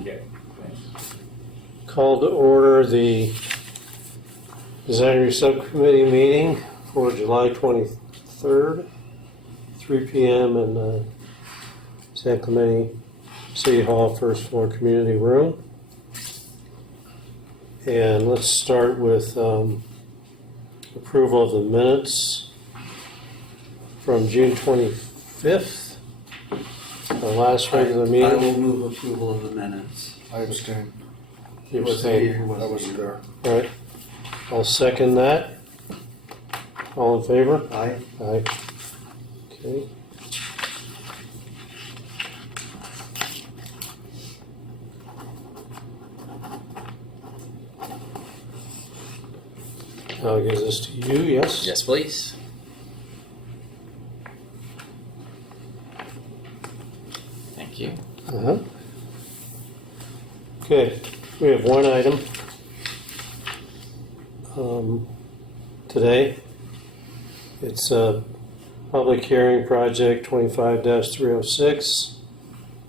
Okay, thanks. Call to order the Design Review Subcommittee meeting for July 23rd, 3 p.m. in the San Clemente City Hall first floor community room. And let's start with approval of the minutes from June 25th, the last regular I meeting. will move approval of the minutes. I abstain. You Wasn't abstain. here. I wasn't there. All right. I'll second that. All in favor? Aye. Aye. Okay. I'll give this to you, yes? Yes, please. Thank you. Uh-huh. Okay, we have one item today. It's a public hearing project 25-306,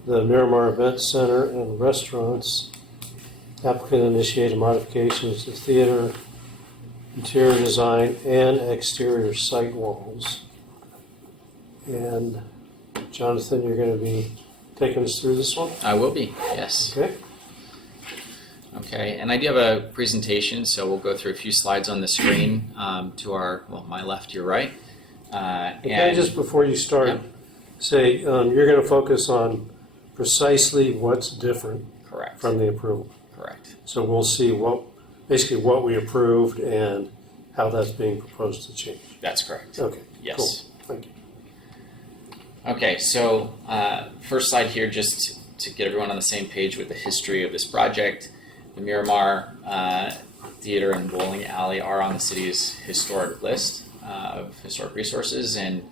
the Miramar Event Center and Restaurants. Applicant initiated modifications to theater, interior design, and exterior site walls. And Jonathan, you're going to be taking us through this one? I will be, yes. Okay. Okay, and I do have a presentation, so we'll go through a few slides on the screen to our, well, my left, your right. Okay, just before you start, Yeah. say you're going to focus on precisely what's different Correct. from the approval. Correct. So we'll see basically what we approved and how that's being proposed to change. That's correct. Okay. Yes. Cool. Thank you. Okay, so first slide here, just to get everyone on the same page with the history of this project. The Miramar Theater and Bowling Alley are on the city's historic list of historic resources, and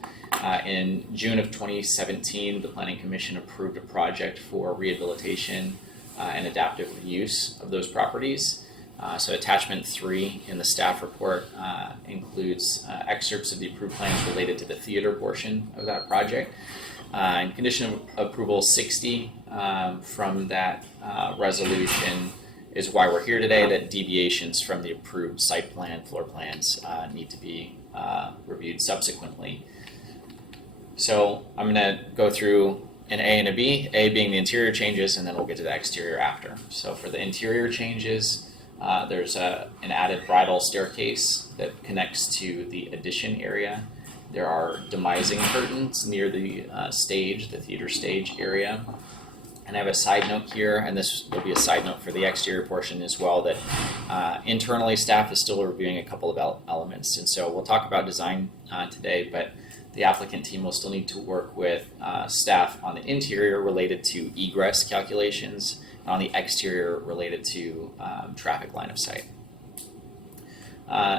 in June of 2017, the Planning Commission approved a project for rehabilitation and adaptive use of those properties. So attachment 3 in the staff report includes excerpts of the approved plans related to the theater portion of that project. And condition of approval 60 from that resolution is why we're here today, that deviations from the approved site plan, floor plans need to be reviewed subsequently. So I'm going to go through an A and a B, A being the interior changes, and then we'll get to the exterior after. So for the interior changes, there's an added bridal staircase that connects to the addition area. There are demising curtains near the stage, the theater stage area. And I have a side note here, and this will be a side note for the exterior portion as well, that internally staff is still reviewing a couple of elements. And so we'll talk about design today, but the applicant team will still need to work with staff on the interior related to egress calculations, and on the exterior related to traffic line of sight.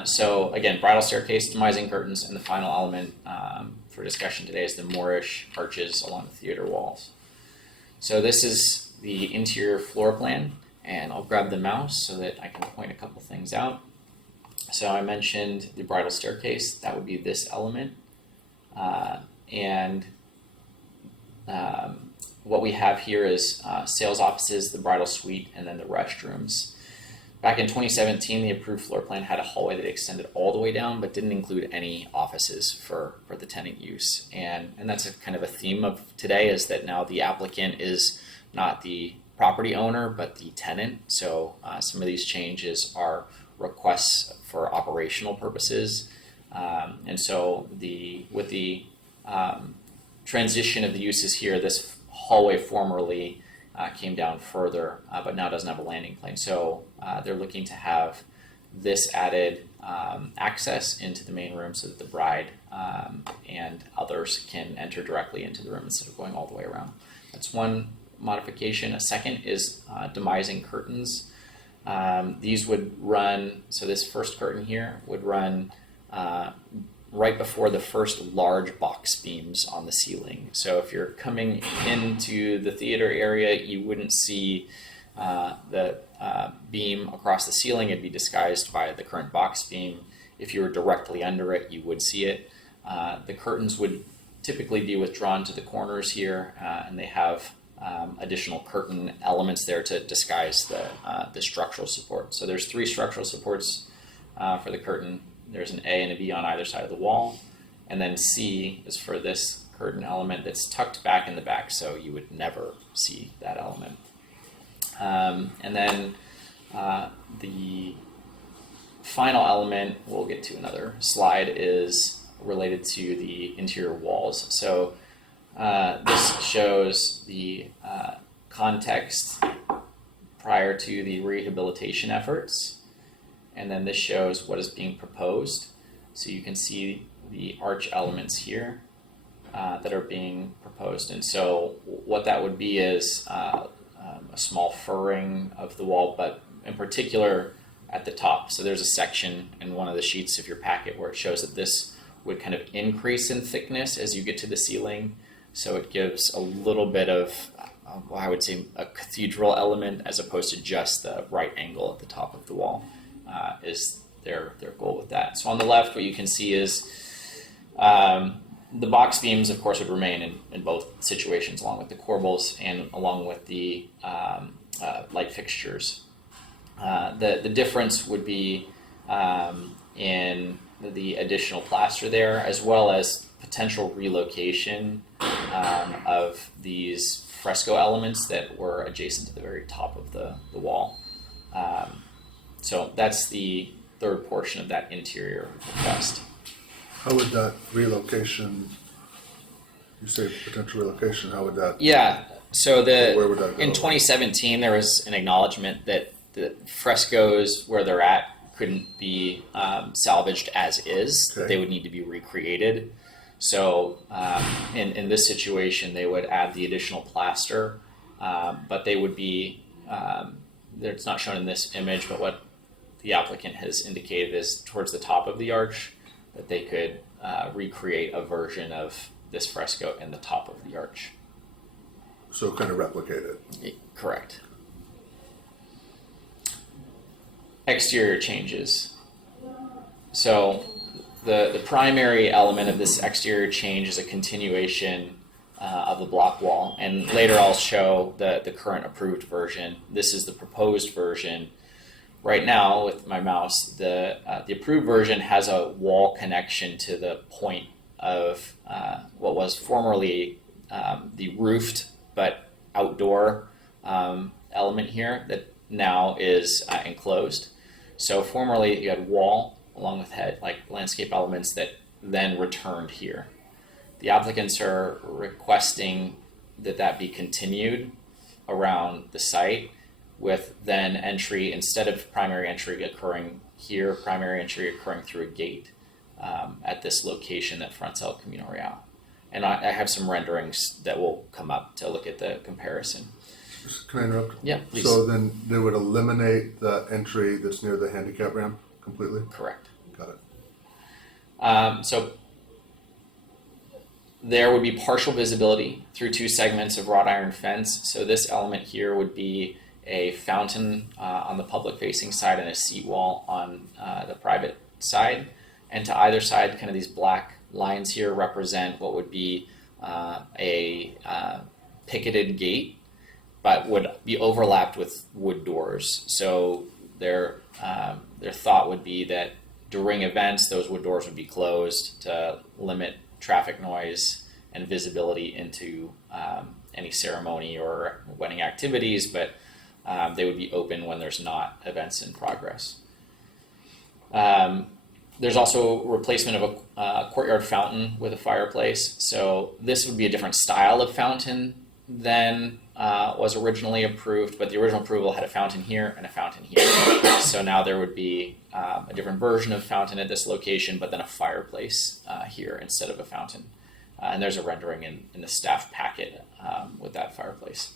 So again, bridal staircase, demising curtains, and the final element for discussion today is the Moorish arches along the theater walls. So this is the interior floor plan, and I'll grab the mouse so that I can point a couple things out. So I mentioned the bridal staircase, that would be this element. What we have here is sales offices, the bridal suite, and then the restrooms. Back in 2017, the approved floor plan had a hallway that extended all the way down, but didn't include any offices for the tenant use. And that's a kind of a theme of today, is that now the applicant is not the property owner, but the tenant. So some of these changes are requests for operational purposes. And so with the transition of the uses here, this hallway formerly came down further, but now doesn't have a landing plane. So they're looking to have this added access into the main room so that the bride and others can enter directly into the room instead of going all the way around. That's one modification. A second is demising curtains. These would run, so this first curtain here would run right before the first large box beams on the ceiling. So if you're coming into the theater area, you wouldn't see the beam across the ceiling. It'd be disguised by the current box beam. If you were directly under it, you would see it. The curtains would typically be withdrawn to the corners here, and they have additional curtain elements there to disguise the structural support. So there's 3 structural supports for the curtain. There's an A and a B on either side of the wall, and then C is for this curtain element that's tucked back in the back, so you would never see that element. And then the final element, we'll get to another slide, is related to the interior walls. So this shows the context prior to the rehabilitation efforts, and then this shows what is being proposed. So you can see the arch elements here that are being proposed, and so what that would be is a small furring of the wall, but in particular at the top. So there's a section in one of the sheets of your packet where it shows that this would kind of increase in thickness as you get to the ceiling. So it gives a little bit of, I would say, a cathedral element as opposed to just the right angle at the top of the wall is their goal with that. So on the left, what you can see is the box beams, of course, would remain in both situations, along with the corbels and along with the light fixtures. The difference would be in the additional plaster there, as well as potential relocation of these fresco elements that were adjacent to the very top of the wall. So that's the third portion of that interior request. How would that relocation, you say potential relocation, how would that? Yeah, so Where would that go? in 2017 there was an acknowledgement that the frescoes where they're at couldn't be salvaged as is. Okay. They would need to be recreated. So in this situation, they would add the additional plaster, but they would be, it's not shown in this image, but what the applicant has indicated is towards the top of the arch, that they could recreate a version of this fresco in the top of the arch. So kind of replicate it. Correct. Exterior changes. So the primary element of this exterior change is a continuation of the block wall, and later I'll show the current approved version. This is the proposed version. Right now, with my mouse, the approved version has a wall connection to the point of what was formerly the roofed but outdoor element here that now is enclosed. So formerly you had wall along with landscape elements that then returned here. The applicants are requesting that be continued around the site, with then entry, instead of primary entry occurring here, primary entry occurring through a gate at this location that fronts El Camino Real. And I have some renderings that will come up to look at the comparison. Can I interrupt? Yeah, please. So then they would eliminate the entry that's near the handicap ramp completely? Correct. Got it. So there would be partial visibility through 2 segments of wrought iron fence. So this element here would be a fountain on the public-facing side and a seat wall on the private side. And to either side, kind of these black lines here represent what would be a picketed gate, but would be overlapped with wood doors. So their thought would be that during events, those wood doors would be closed to limit traffic noise and visibility into any ceremony or wedding activities, but they would be open when there's not events in progress. There's also replacement of a courtyard fountain with a fireplace. So this would be a different style of fountain than was originally approved, but the original approval had a fountain here and a fountain here. So now there would be a different version of fountain at this location, but then a fireplace here instead of a fountain. And there's a rendering in the staff packet with that fireplace.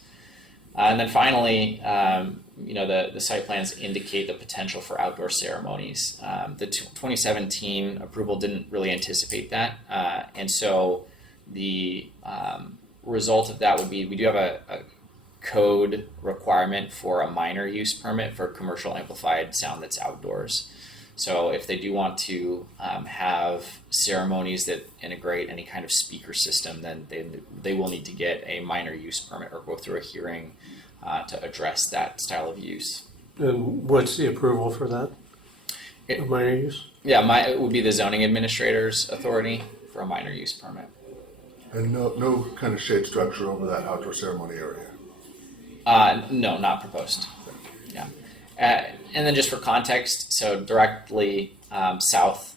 And then finally, the site plans indicate the potential for outdoor ceremonies. The 2017 approval didn't really anticipate that. And so the result of that would be, we do have a code requirement for a minor use permit for commercial amplified sound that's outdoors. So if they do want to have ceremonies that integrate any kind of speaker system, then they will need to get a minor use permit or go through a hearing to address that style of use. And what's the approval for that? A minor use? Yeah, it would be the zoning administrator's authority for a minor use permit. And no kind of shade structure over that outdoor ceremony area. No, not proposed. Yeah. And then just for context, so directly south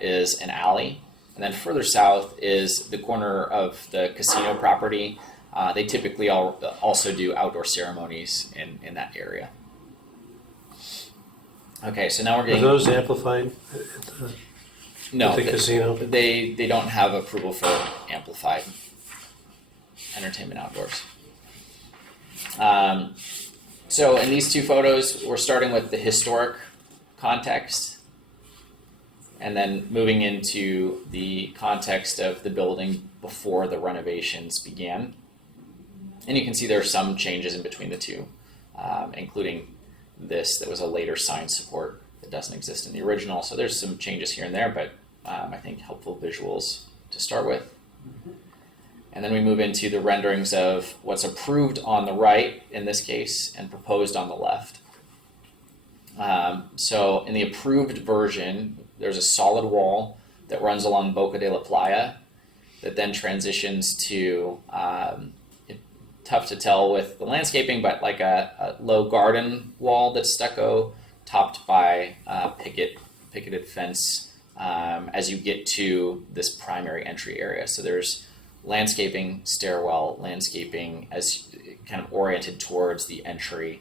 is an alley, and then further south is the corner of the casino property. They typically also do outdoor ceremonies in that area. Okay, so now we're Are getting... those amplified at the casino? They don't have approval for amplified entertainment outdoors. So in these two photos, we're starting with the historic context and then moving into the context of the building before the renovations began. And you can see there are some changes in between the two, including this that was a later sign support that doesn't exist in the original. So there's some changes here and there, but I think helpful visuals to start with. And then we move into the renderings of what's approved on the right, in this case, and proposed on the left. So in the approved version, there's a solid wall that runs along Boca de la Playa that then transitions to, tough to tell with the landscaping, but like a low garden wall that's stucco topped by picketed fence as you get to this primary entry area. So there's landscaping, stairwell, landscaping as kind of oriented towards the entry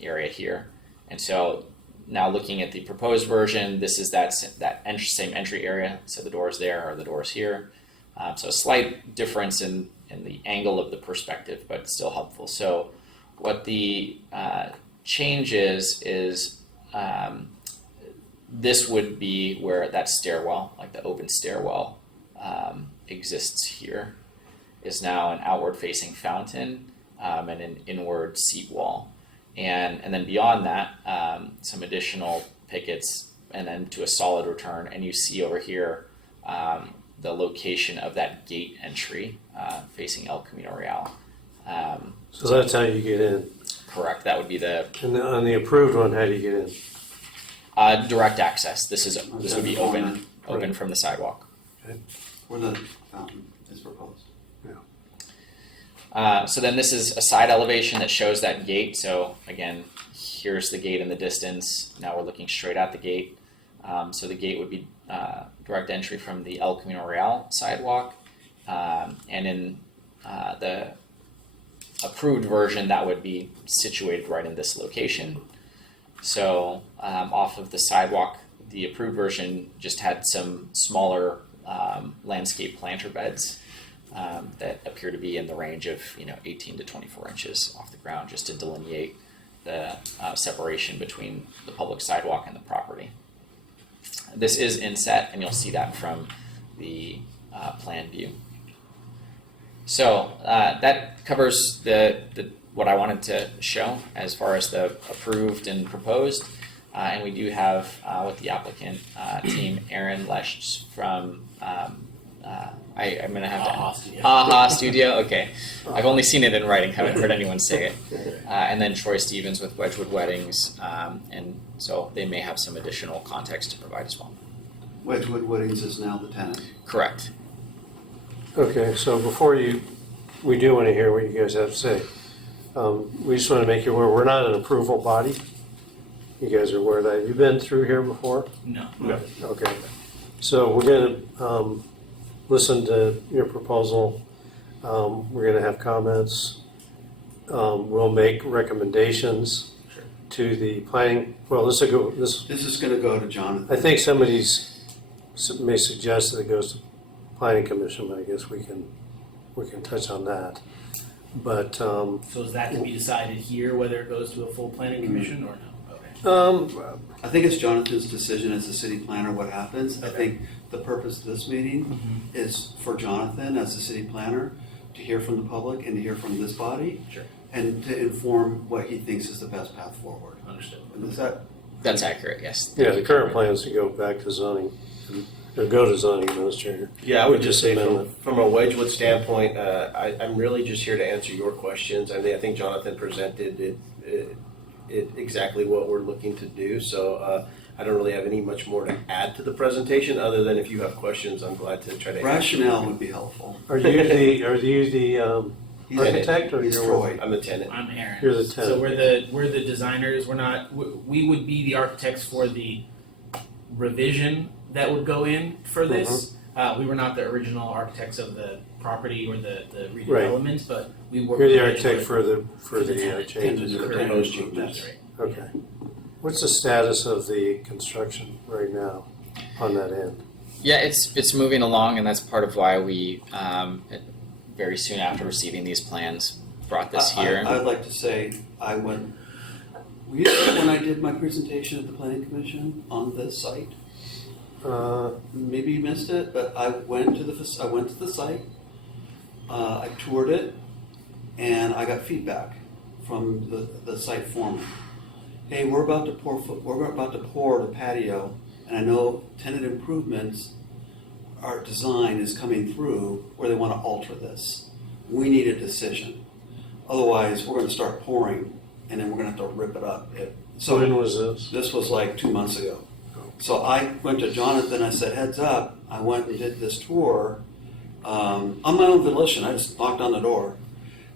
area here. And so now looking at the proposed version, this is that same entry area. So the doors there or the doors here. So a slight difference in the angle of the perspective, but still helpful. So what the change is this would be where that stairwell, like the open stairwell, exists here, is now an outward facing fountain and an inward seat wall. And then beyond that, some additional pickets and then to a solid return. And you see over here the location of that gate entry facing El Camino Real. So that's how you get in. Correct. That would be And on the approved one, how do you get in? direct access. This would be open Right. from the sidewalk. Okay. Where the fountain is proposed. So then this is a side elevation that shows that gate. So again, here's the gate in the distance. Now we're looking straight at the gate. So the gate would be direct entry from the El Camino Real sidewalk. And in the approved version, that would be situated right in this location. So off of the sidewalk, the approved version just had some smaller landscape planter beds that appear to be in the range of 18 to 24 inches off the ground, just to delineate the separation between the public sidewalk and the property. This is inset, and you'll see that from the plan view. So that covers what I wanted to show as far as the approved and proposed. And we do have with the applicant team, Aaron Lesch from I'm going to have to... AHA Studio, okay. I've only seen it in writing, haven't heard anyone say it. And then Troy Stevens with Wedgwood Weddings, and so they may have some additional context to provide as well. Wedgwood Weddings is now the tenant. Correct. Okay, so before we do want to hear what you guys have to say. We just want to make you aware, we're not an approval body. You guys are aware of that. You've been through here before? No. Okay. So we're going to listen to your proposal. We're going to have comments. We'll make recommendations to the planning. Well, this is going to go to Jonathan. I think somebody's may suggest that it goes to planning commission, but I guess we can touch on that. But So is that to be decided here, whether it goes to a full planning commission or no? Okay. I think it's Jonathan's decision as the city planner what happens. I think the purpose of this meeting is for Jonathan as the city planner to hear from the public and to hear from this body. Sure. And to inform what he thinks is the best path forward. Understood. And does that That's accurate, yes. Yeah, the current plan is to go back to zoning, or go to zoning administrator. Yeah, I would With just this say amendment. from a Wedgewood standpoint, I'm really just here to answer your questions. I think Jonathan presented it exactly what we're looking to do. So I don't really have any much more to add to the presentation, other than if you have questions, I'm glad to try to answer. Rationale would be helpful. Are you the He's- architect, or he's you're Troy. I'm the tenant. I'm Aaron. You're the So tenant. we're the designers. We're not. We would be the architects for the revision that would go in for this. We were not the original architects of the property or the redevelopments, but we were. You're the architect for the tenant. changes? The Correct. proposed changes. That's right. Okay. What's the status of the construction right now on that end? Yeah, it's moving along, and that's part of why we, very soon after receiving these plans, brought this here. I'd like to say, were you there when I did my presentation at the planning commission on this site? Maybe you missed it, but I went to the site, I toured it, and I got feedback from the site foreman. Hey, we're about to pour the patio, and I know tenant improvements, our design is coming through where they want to alter this. We need a decision. Otherwise, we're going to start pouring, and then we're going to have to rip it up. So when was this? This was like 2 months ago. So I went to Jonathan, I said, heads up, I went and did this tour on my own volition. I just knocked on the door.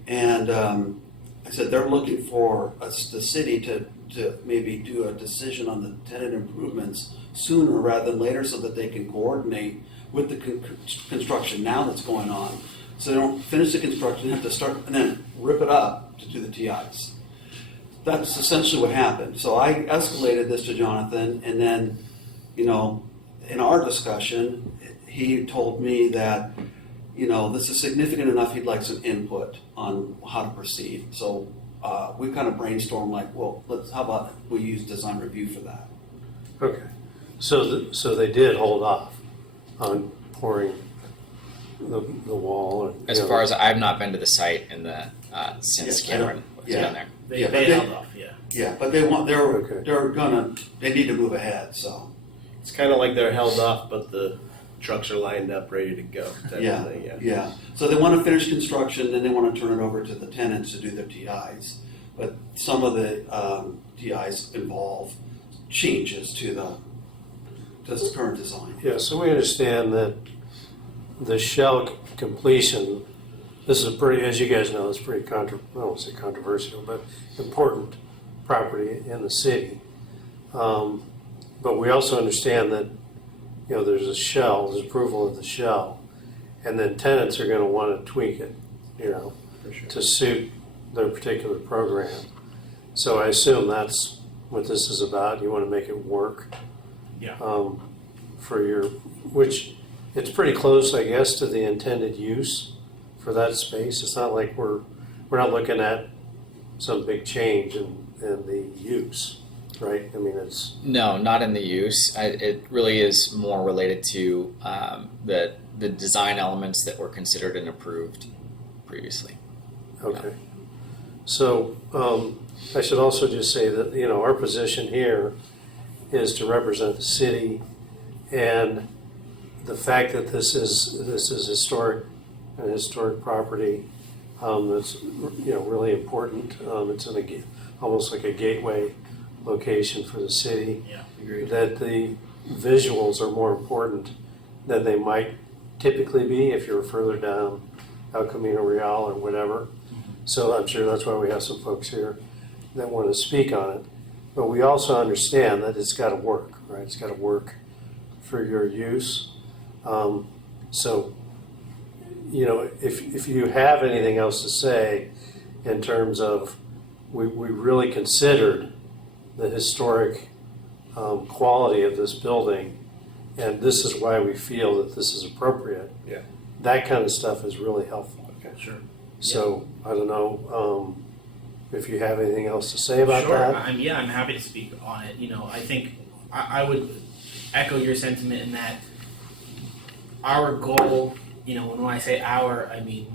And I said, they're looking for us, the city to maybe do a decision on the tenant improvements sooner rather than later so that they can coordinate with the construction now that's going on. So they don't finish the construction, have to start and then rip it up to do the TIs. That's essentially what happened. So I escalated this to Jonathan, and then, in our discussion, he told me that, this is significant enough, he'd like some input on how to proceed. So we kind of brainstormed like, well, how about we use design review for that? Okay. So they did hold off on pouring the wall? Or, As far as I've not been to the site in the since Yeah, Cameron was yeah. down there. They Yeah, held off. Yeah. Yeah, but they need to move ahead, so. It's kind of like they're held off, but the trucks are lined up, ready to go. type of Yeah, thing, yeah. So they want to finish construction, then they want to turn it over to the tenants to do their TIs. But some of the TIs involve changes to the current design. Yeah, so we understand that the shell completion, this is pretty, as you guys know, it's pretty I won't say controversial, but important property in the city. But we also understand that, there's a shell, there's approval of the shell, and then tenants are gonna wanna tweak it, For sure. to suit their particular program. So I assume that's what this is about. You wanna make it work. Yeah. Which it's pretty close, I guess, to the intended use for that space. It's not like we're not looking at some big change in the use, right? I mean, it's No, not in the use. It really is more related to the design elements that were considered and approved previously. okay. So I should also just say that our position here is to represent the city, and the fact that this is historic property that's really important. It's in almost like a gateway location for the city. Yeah. Agreed. That the visuals are more important than they might typically be if you're further down El Camino Real or whatever. So I'm sure that's why we have some folks here that want to speak on it. But we also understand that it's got to work, right? It's got to work for your use. So, if you have anything else to say in terms of we really considered the historic quality of this building, and this is why we feel that this is appropriate. Yeah. That kind of stuff is really helpful. Okay. Sure. So I don't know if you have anything else to say about Sure. that. I'm happy to speak on it. I think I would echo your sentiment in that our goal, when I say our, I mean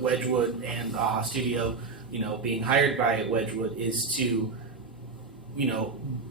Wedgewood and Studio, being hired by Wedgewood is to,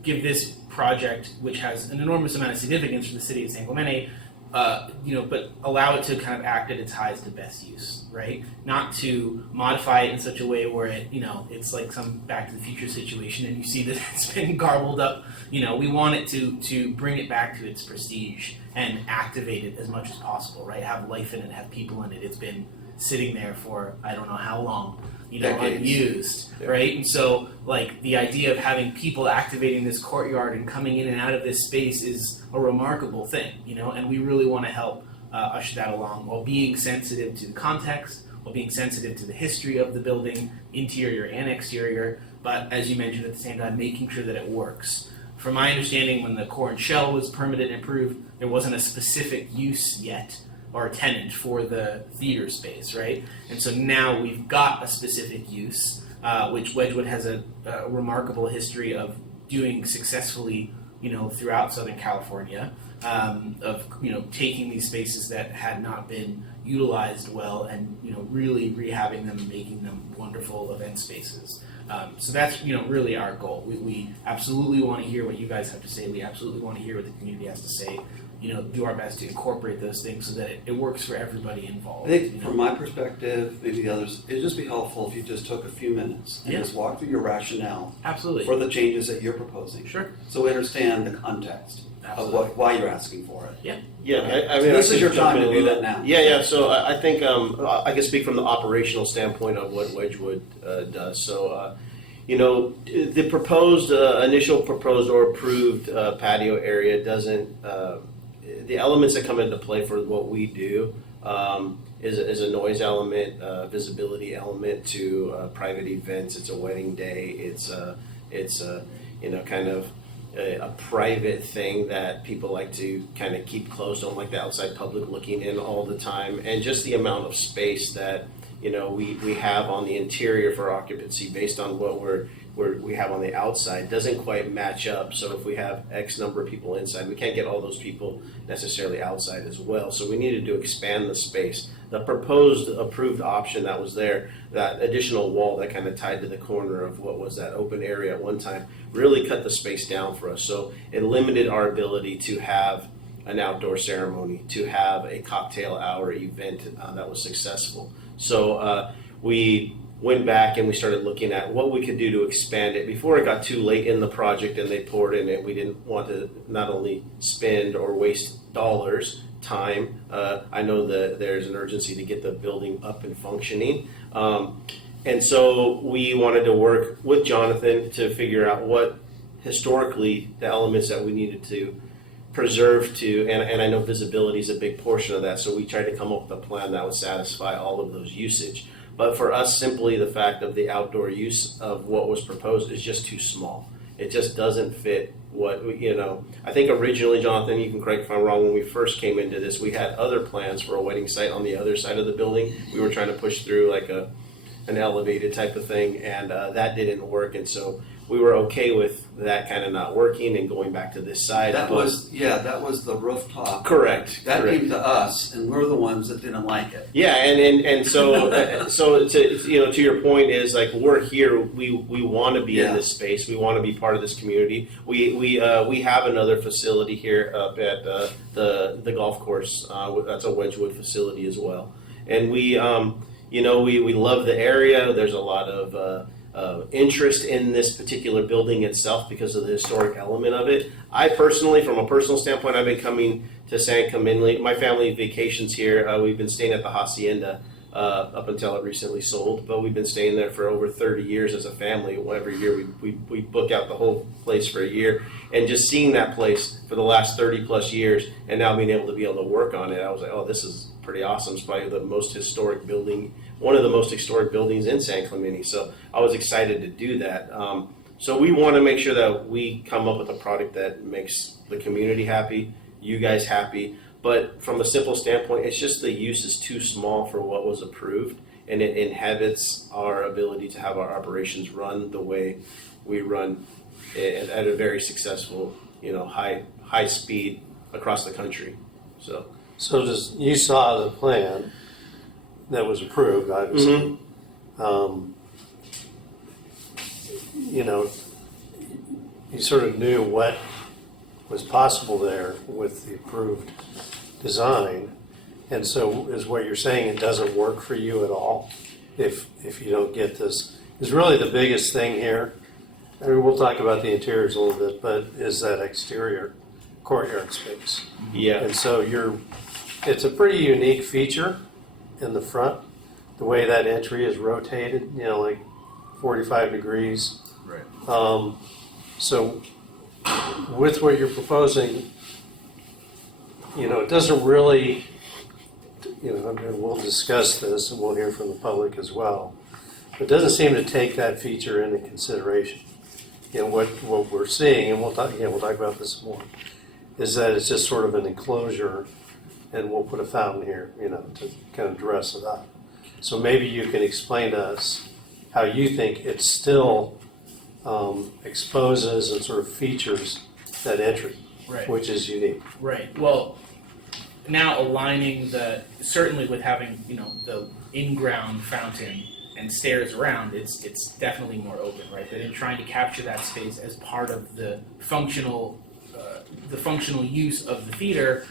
give this project, which has an enormous amount of significance for the city of San Clemente, but allow it to kind of act at its highest and best use, right? Not to modify it in such a way where it's like some Back to the Future situation, and you see that it's been garbled up. We want it to bring it back to its prestige and activate it as much as possible, right? Have life in it, have people in it. It's been sitting there for I don't know how long, Decades. unused, Yeah. right? And so, like, the idea of having people activating this courtyard and coming in and out of this space is a remarkable thing, and we really want to help usher that along while being sensitive to the context, while being sensitive to the history of the building, interior and exterior, but as you mentioned at the same time, making sure that it works. From my understanding, when the core and shell was permitted and approved, there wasn't a specific use yet or a tenant for the theater space, right? And so now we've got a specific use, which Wedgwood has a remarkable history of doing successfully, throughout Southern California, of taking these spaces that had not been utilized well and really rehabbing them and making them wonderful event spaces. So that's really our goal. We absolutely want to hear what you guys have to say. We absolutely want to hear what the community has to say. Do our best to incorporate those things so that it works for everybody involved. I think from my perspective, maybe the others, it'd just be helpful if you just took a few minutes and Yeah. just walk through your rationale Absolutely. for the changes that you're proposing. Sure. So we understand the context Absolutely. of why you're asking for it. Yeah, So this is your time to do that now. Yeah. So I think I can speak from the operational standpoint of what Wedgwood does. So, the proposed, initial proposed or approved patio area doesn't. The elements that come into play for what we do is a noise element, visibility element to private events. It's a wedding day. It's kind of a private thing that people like to kind of keep closed. Don't like the outside public looking in all the time, and just the amount of space that we have on the interior for occupancy based on what we have on the outside doesn't quite match up. So if we have X number of people inside, we can't get all those people necessarily outside as well. So we needed to expand the space. The proposed approved option that was there, that additional wall that kind of tied to the corner of what was that open area at one time, really cut the space down for us. So it limited our ability to have an outdoor ceremony, to have a cocktail hour event that was successful. So we went back and we started looking at what we could do to expand it before it got too late in the project and they poured in it. We didn't want to not only spend or waste dollars, time. I know that there's an urgency to get the building up and functioning. And so we wanted to work with Jonathan to figure out what historically the elements that we needed to preserve to, and I know visibility is a big portion of that, so we tried to come up with a plan that would satisfy all of those usage. But for us, simply the fact of the outdoor use of what was proposed is just too small. It just doesn't fit what, I think originally, Jonathan, you can correct if I'm wrong, when we first came into this, we had other plans for a wedding site on the other side of the building. We were trying to push through like an elevated type of thing, and that didn't work. And so we were okay with that kind of not working and going back to this side. That was the rooftop. Correct. That correct. came to us, and we're the ones that didn't like it. Yeah, and so so to your point is like we're here. We want to be in this space. We want to be part of this community. We have another facility here up at the golf course. That's a Wedgwood facility as well, and we love the area. There's a lot of interest in this particular building itself because of the historic element of it. I personally, from a personal standpoint, I've been coming to San Clemente. My family vacations here. We've been staying at the Hacienda up until it recently sold, but we've been staying there for over 30 years as a family. Every year we book out the whole place for a year, and just seeing that place for the last 30 plus years and now being able to work on it, I was like, oh, this is pretty awesome. It's probably the most historic building, one of the most historic buildings in San Clemente. So I was excited to do that. So we want to make sure that we come up with a product that makes the community happy, you guys happy. But from a simple standpoint, it's just the use is too small for what was approved, and it inhibits our ability to have our operations run the way we run at a very successful, high speed across the country. So you saw the plan that was approved, obviously. you sort of knew what was possible there with the approved design. And so is what you're saying, it doesn't work for you at all if you don't get this? Is really the biggest thing here. I mean, we'll talk about the interiors a little bit, but is that exterior courtyard space. Yeah. And so it's a pretty unique feature in the front, the way that entry is rotated, like 45 degrees. Right. So with what you're proposing, it doesn't really, and we'll discuss this and we'll hear from the public as well. It doesn't seem to take that feature into consideration. What we're seeing, and we'll talk about this more, is that it's just sort of an enclosure, and we'll put a fountain here, to kind of dress it up. So maybe you can explain to us how you think it still exposes and sort of features that entry, Right. which is unique. Right. Well, now aligning certainly with having the in-ground fountain and stairs around, it's definitely more open, right? But in trying to capture that space as part of the functional use of the theater,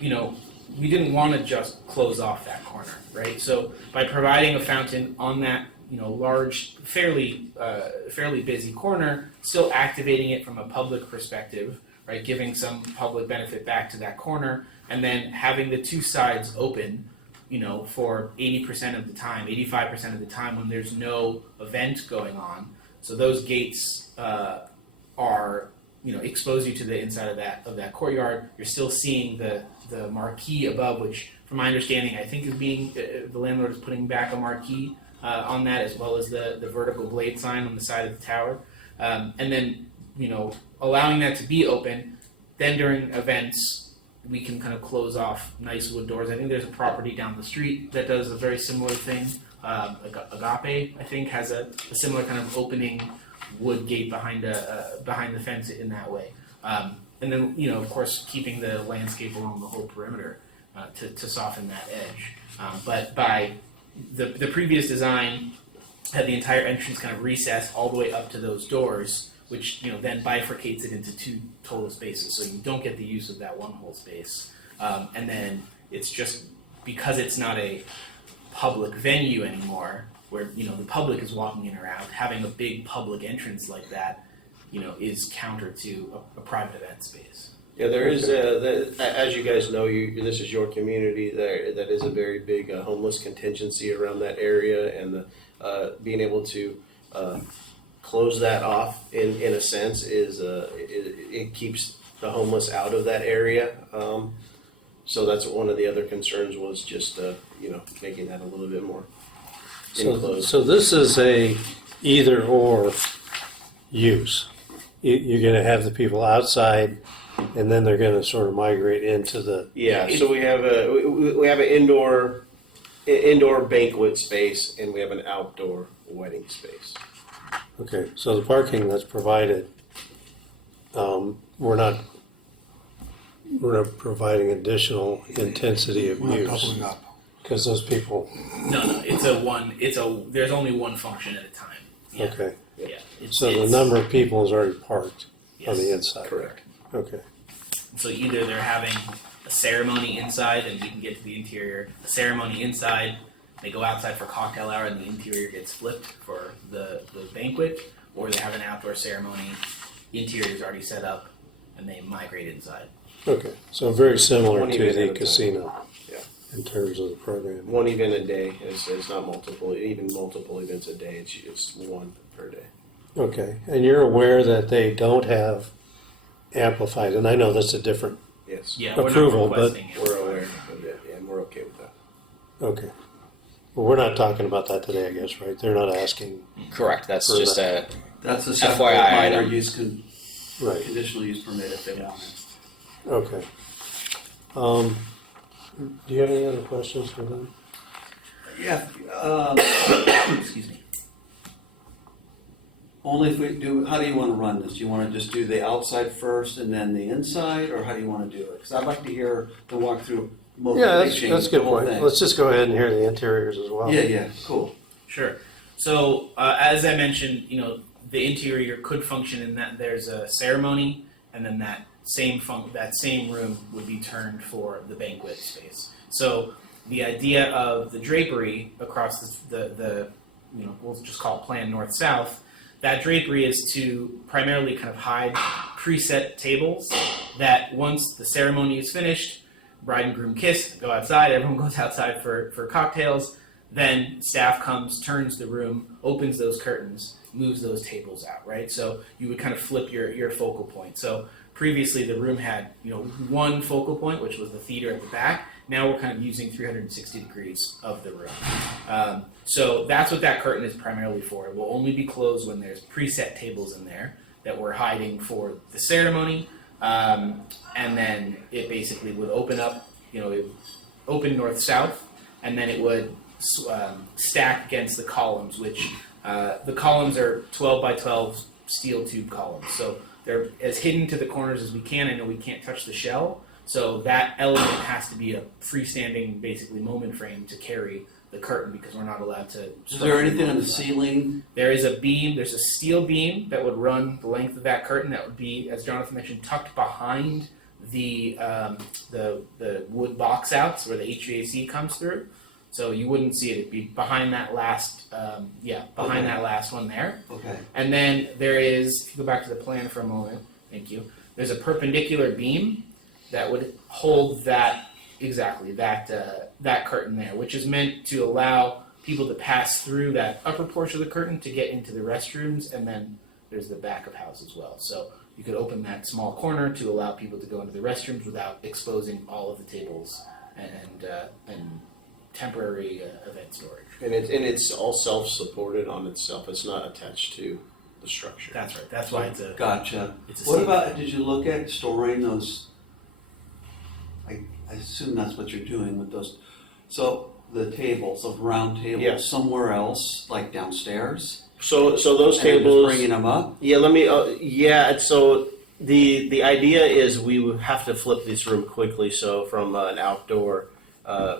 we didn't want to just close off that corner, right? So by providing a fountain on that large, fairly busy corner, still activating it from a public perspective, right? Giving some public benefit back to that corner, and then having the two sides open, for 80% of the time, 85% of the time when there's no event going on. So those gates are, expose you to the inside of that courtyard. You're still seeing the marquee above, which, from my understanding, I think is being the landlord is putting back a marquee on that, as well as the vertical blade sign on the side of the tower, and then allowing that to be open. Then during events, we can kind of close off nice wood doors. I think there's a property down the street that does a very similar thing. Agape, I think, has a similar kind of opening wood gate behind the fence in that way. And then, of course, keeping the landscape along the whole perimeter to soften that edge. But by the previous design had the entire entrance kind of recessed all the way up to those doors, which then bifurcates it into two total spaces, so you don't get the use of that one whole space. And then it's just because it's not a public venue anymore, where the public is walking in or out, having a big public entrance like that, is counter to a private event space. Yeah, there is, as you guys know, this is your community. That is a very big homeless contingency around that area, and being able to close that off in a sense is it keeps the homeless out of that area. So that's one of the other concerns, was just making that a little bit more enclosed. So this is a either or use. You're going to have the people outside, and then they're going to sort of migrate into the. Yeah. So we have an indoor banquet space, and we have an outdoor wedding space. Okay, so the parking that's provided, we're not providing additional intensity of We're not use doubling up. because those people. No, there's only one function at a time. Yeah. Okay, Yeah. so the number of people is already parked on the Yes. inside. Correct. Okay, So either they're having a ceremony inside and you can get to the interior, a ceremony inside, they go outside for cocktail hour and the interior gets flipped for the banquet, or they have an outdoor ceremony, interior is already set up, and they migrate inside. okay, so very similar One to event at a the time. casino. Yeah. In terms of the program. One event a day. It's not multiple. Even multiple events a day. It's one per day. Okay, and you're aware that they don't have amplified, and I know that's a different. Yes. Yeah, Approval, we're not but- requesting it. We're aware of it, and we're okay with that. Okay. Well, we're not talking about that today, I guess, right? They're not asking. Correct. That's For just a That's a separate FYI minor item. use Right. conditional use permit if they want it. Okay. Do you have any other questions for them? Yeah, excuse me. Only if we do, how do you want to run this? Do you want to just do the outside first and then the inside, or how do you want to do it? Because I'd like to hear the walkthrough. Yeah, that's a good point. Let's just go ahead and hear the interiors as well. Yeah, cool. Sure. So as I mentioned, the interior could function in that there's a ceremony, and then that same room would be turned for the banquet space. So the idea of the drapery across the we'll just call it plan north-south, that drapery is to primarily kind of hide preset tables that once the ceremony is finished, bride and groom kiss, go outside, everyone goes outside for cocktails, then staff comes, turns the room, opens those curtains, moves those tables out, right? So you would kind of flip your focal point. So previously the room had, one focal point, which was the theater at the back. Now we're kind of using 360 degrees of the room. So that's what that curtain is primarily for. It will only be closed when there's preset tables in there that we're hiding for the ceremony. And then it basically would open up, it would open north-south, and then it would stack against the columns, which the columns are 12 by 12 steel tube columns. So they're as hidden to the corners as we can. I know we can't touch the shell, so that element has to be a freestanding, basically, moment frame to carry the curtain because we're not allowed to. Is there anything on the ceiling? There is a beam. There's a steel beam that would run the length of that curtain. That would be, as Jonathan mentioned, tucked behind the wood box outs where the HVAC comes through. So you wouldn't see it. It'd be behind that last, that last one there. Okay. And then there is, if you go back to the plan for a moment, thank you. There's a perpendicular beam that would hold that curtain there, which is meant to allow people to pass through that upper portion of the curtain to get into the restrooms, and then there's the back of house as well. So you could open that small corner to allow people to go into the restrooms without exposing all of the tables and temporary event storage. And it's all self-supported on itself. It's not attached to the structure. That's right. That's why it's a. Gotcha. It's a What steel. about, did you look at storing those? I assume that's what you're doing with those. So the tables, those round tables, Yeah. somewhere else, like downstairs? So those And then tables. just bringing them up? Yeah, let me. So the idea is we would have to flip this room quickly. So from an outdoor,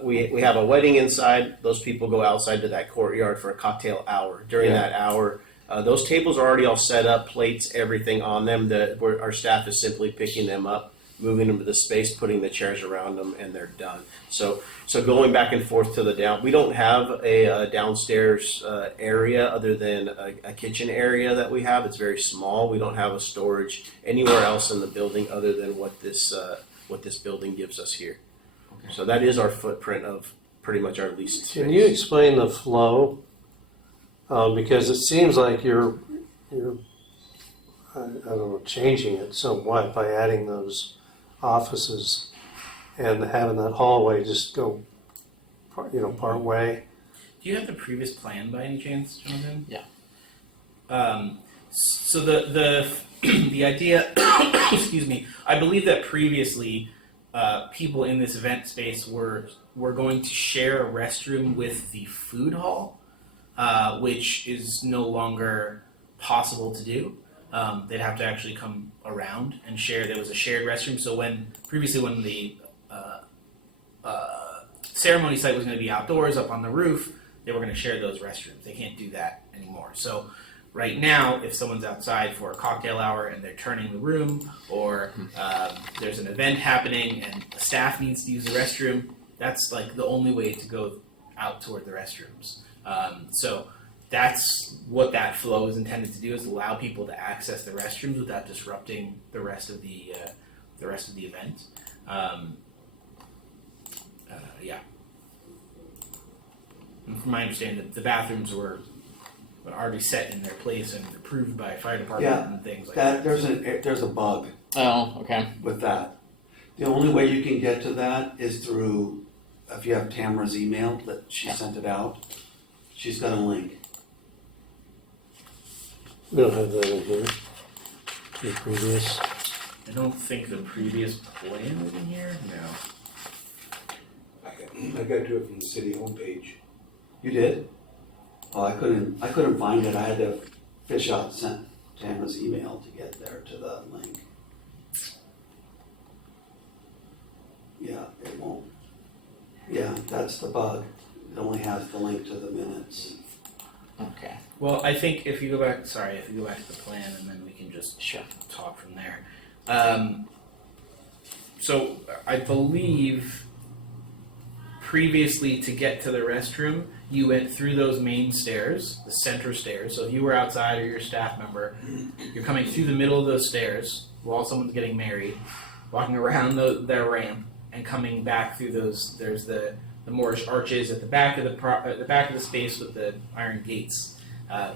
we have a wedding inside. Those people go outside to that courtyard for a cocktail hour. During Yeah. that hour, those tables are already all set up, plates, everything on them. Our staff is simply picking them up, moving them to the space, putting the chairs around them, and they're done. So going back and forth to the down, we don't have a downstairs area other than a kitchen area that we have. It's very small. We don't have a storage anywhere else in the building other than what this building gives us here. Okay. So that is our footprint of pretty much our leased space. Can you explain the flow? Because it seems like you're I don't know, changing it somewhat by adding those offices and having that hallway just go, part way. Do you have the previous plan by any chance, Jonathan? Yeah. So the the idea, excuse me, I believe that previously people in this event space were going to share a restroom with the food hall, which is no longer possible to do. They'd have to actually come around and share. There was a shared restroom. So previously when the ceremony site was going to be outdoors up on the roof, they were going to share those restrooms. They can't do that anymore. So right now, if someone's outside for a cocktail hour and they're turning the room, or there's an event happening and the staff needs to use the restroom, that's like the only way to go out toward the restrooms. So that's what that flow is intended to do, is allow people to access the restrooms without disrupting the rest of the event. And from my understanding, the bathrooms were already set in their place and approved by fire department and things like that. There's a bug Oh, okay. with that. The only way you can get to that is through, if you have Tamara's email that she sent it out, she's got a link. We don't have that in here. The previous. I don't think the previous plan was in here. No. I got to it from the city homepage. You did? Oh, I couldn't find it. I had to fish out Tamara's email to get there to the link. Yeah, it won't. Yeah, that's the bug. It only has the link to the minutes. Okay, Well, I think if you go back to the plan, and then we can just sure. talk from there. So I believe previously to get to the restroom, you went through those main stairs, the center stairs. So if you were outside or you're a staff member, you're coming through the middle of those stairs while someone's getting married, walking around their ramp and coming back through those. There's the Moorish arches at the back of the back of the space with the iron gates.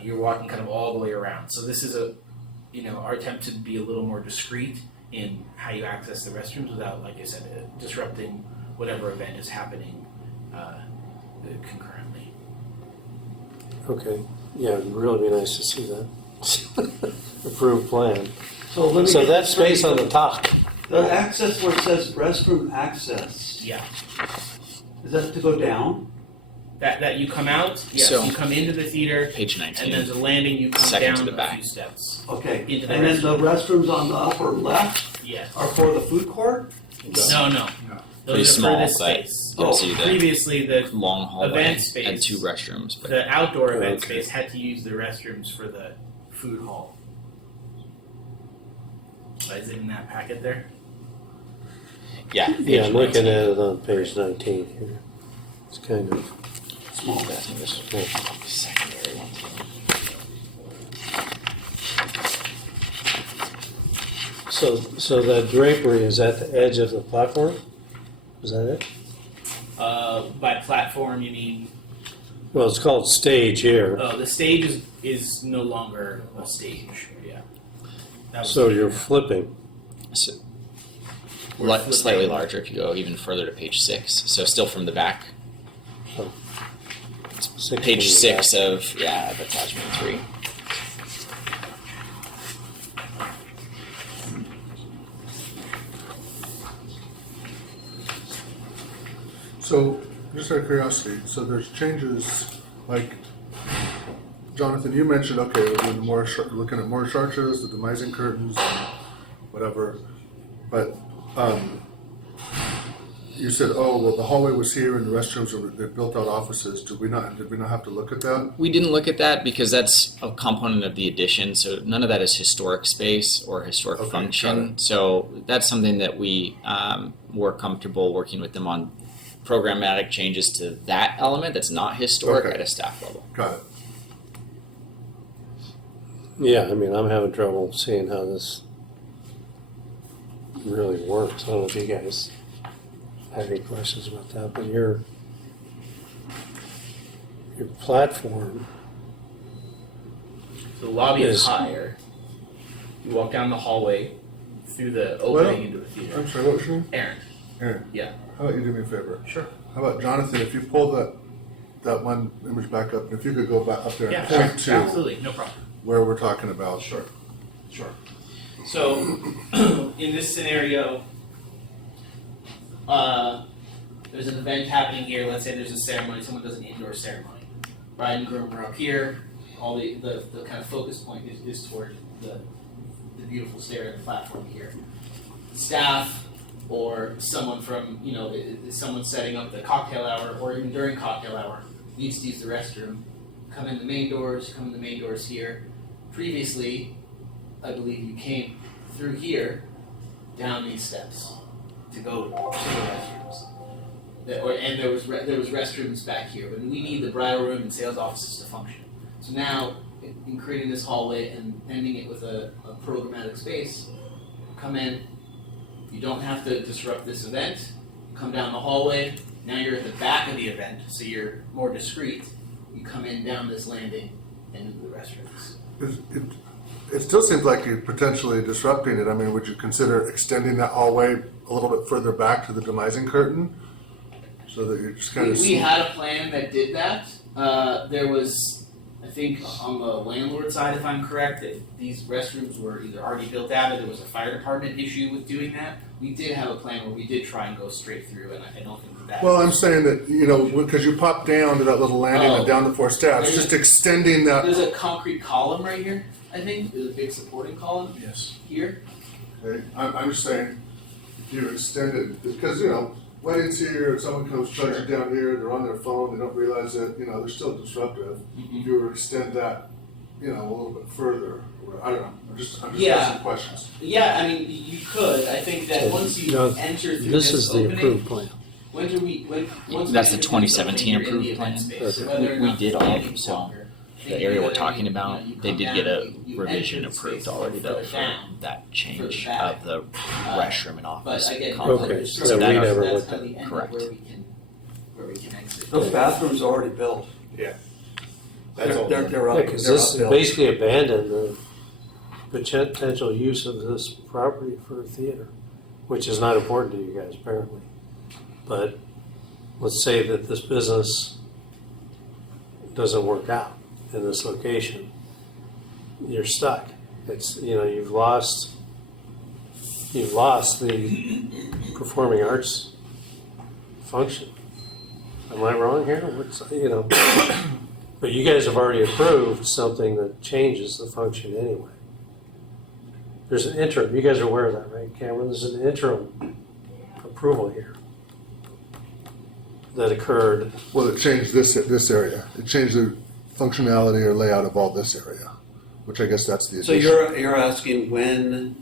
You're walking kind of all the way around. So this is our attempt to be a little more discreet in how you access the restrooms without, like I said, disrupting whatever event is happening concurrently. Okay, yeah, it'd really be nice to see that. Approved plan. So let me So get that this straight. space on the top, The access where it says restroom access, Yeah, is that to go down? that you come out. Yes, So- you come into the theater, Page and 19. there's a landing. You come Second down to the a back. few steps. Okay, Into the and then the restrooms on the upper left Yes. are for the food court? No. No. Those Pretty are small, for this but space. you'll see the Previously, the long hallway event space. and 2 restrooms. But the outdoor event Okay. space had to use the restrooms for the food hall. Is it in that packet there? yeah, yeah, I'm looking 19. at it on page 19 here. It's kind of, Small. I think this is the secondary one too. so that drapery is at the edge of the platform? Is that it? By platform, you mean? Well, it's called stage here. Oh, the stage is no longer a stage. Yeah. That was So the- you're flipping. So, We're slightly flipping. larger if you go even further to page 6. So still from the back. Six Page from the 6 back. of attachment 3. So, just out of curiosity, so there's changes, like, Jonathan, you mentioned, okay, we're doing looking at more arches, the demising curtains, and whatever, but, you said, oh, well, the hallway was here and the restrooms were, they built out offices, did we not have to look at that? We didn't look at that because that's a component of the addition. So none of that is historic space or historic Okay, function. got it. So that's something that we were comfortable working with them on programmatic changes to that element that's not historic Okay. at a staff level. Got it. Yeah, I mean, I'm having trouble seeing how this really works. I don't know if you guys have any questions about that, but your platform, So the lobby is Is- higher. You walk down the hallway through the Well, opening into the theater. I'm sorry, what was your name? Aaron. Aaron. Yeah. How about you do me a favor? Sure. How about Jonathan, if you pull that one image back up, and if you could go back up there Yeah. and point to Absolutely. No problem. where we're talking about. Sure. So, in this scenario, there's an event happening here. Let's say there's a ceremony. Someone does an indoor ceremony. Bride and groom are up here. All the kind of focus point is toward the beautiful stair and the platform here. Staff or someone from, someone setting up the cocktail hour or even during cocktail hour needs to use the restroom. Come in the main doors here. Previously, I believe you came through here, down these steps to go to the restrooms. And there was restrooms back here, but we need the bridal room and sales offices to function. So now, in creating this hallway and ending it with a programmatic space, come in. You don't have to disrupt this event. Come down the hallway. Now you're at the back of the event, so you're more discreet. You come in down this landing and into the restrooms. It still seems like you're potentially disrupting it. I mean, would you consider extending that hallway a little bit further back to the demising curtain? So that you're just kind of. We had a plan that did that. There was, I think, on the landlord side, if I'm correct, that these restrooms were either already built out or there was a fire department issue with doing that. We did have a plan where we did try and go straight through, and I don't think that. Well, I'm saying that, because you pop down to that little landing and down the 4 steps, There's just extending that. There's a concrete column right here, I think. There's a big supporting column Yes. here. Okay, I'm just saying, if you extend it, because, weddings here, someone comes trudging down here, they're on their phone, they don't realize it, you know, they're still disruptive. If you were to extend that, you know, a little bit further, or, I don't know, I'm just Yeah. asking questions. Yeah, I mean, you could. I think that once you No, enter through This this is the opening, approved plan. once That's we the enter through 2017 this opening, you're in the approved plan. event space. So Okay. whether or We not did the all of landing them, is so longer, the area we're talking you about, you they come did down, get a you revision enter the approved space already though further for down. that change back. of the restroom and office But again, complex. Okay, So so we that- never that's looked kind of at the end of Correct. where we can exit. Those bathrooms are already built. That's all. They're up, Yeah, because they're this upbuilt. basically abandoned the potential use of this property for a theater, which is not important to you guys apparently. But let's say that this business doesn't work out in this location, you're stuck. It's, you know, you've lost the performing arts function. Am I wrong here? What's, you know, but you guys have already approved something that changes the function anyway. There's an interim, you guys are aware of that, right, Cameron? There's an interim approval here that occurred. Well, it changed this area. It changed the functionality or layout of all this area, which I guess that's the So addition. you're asking when,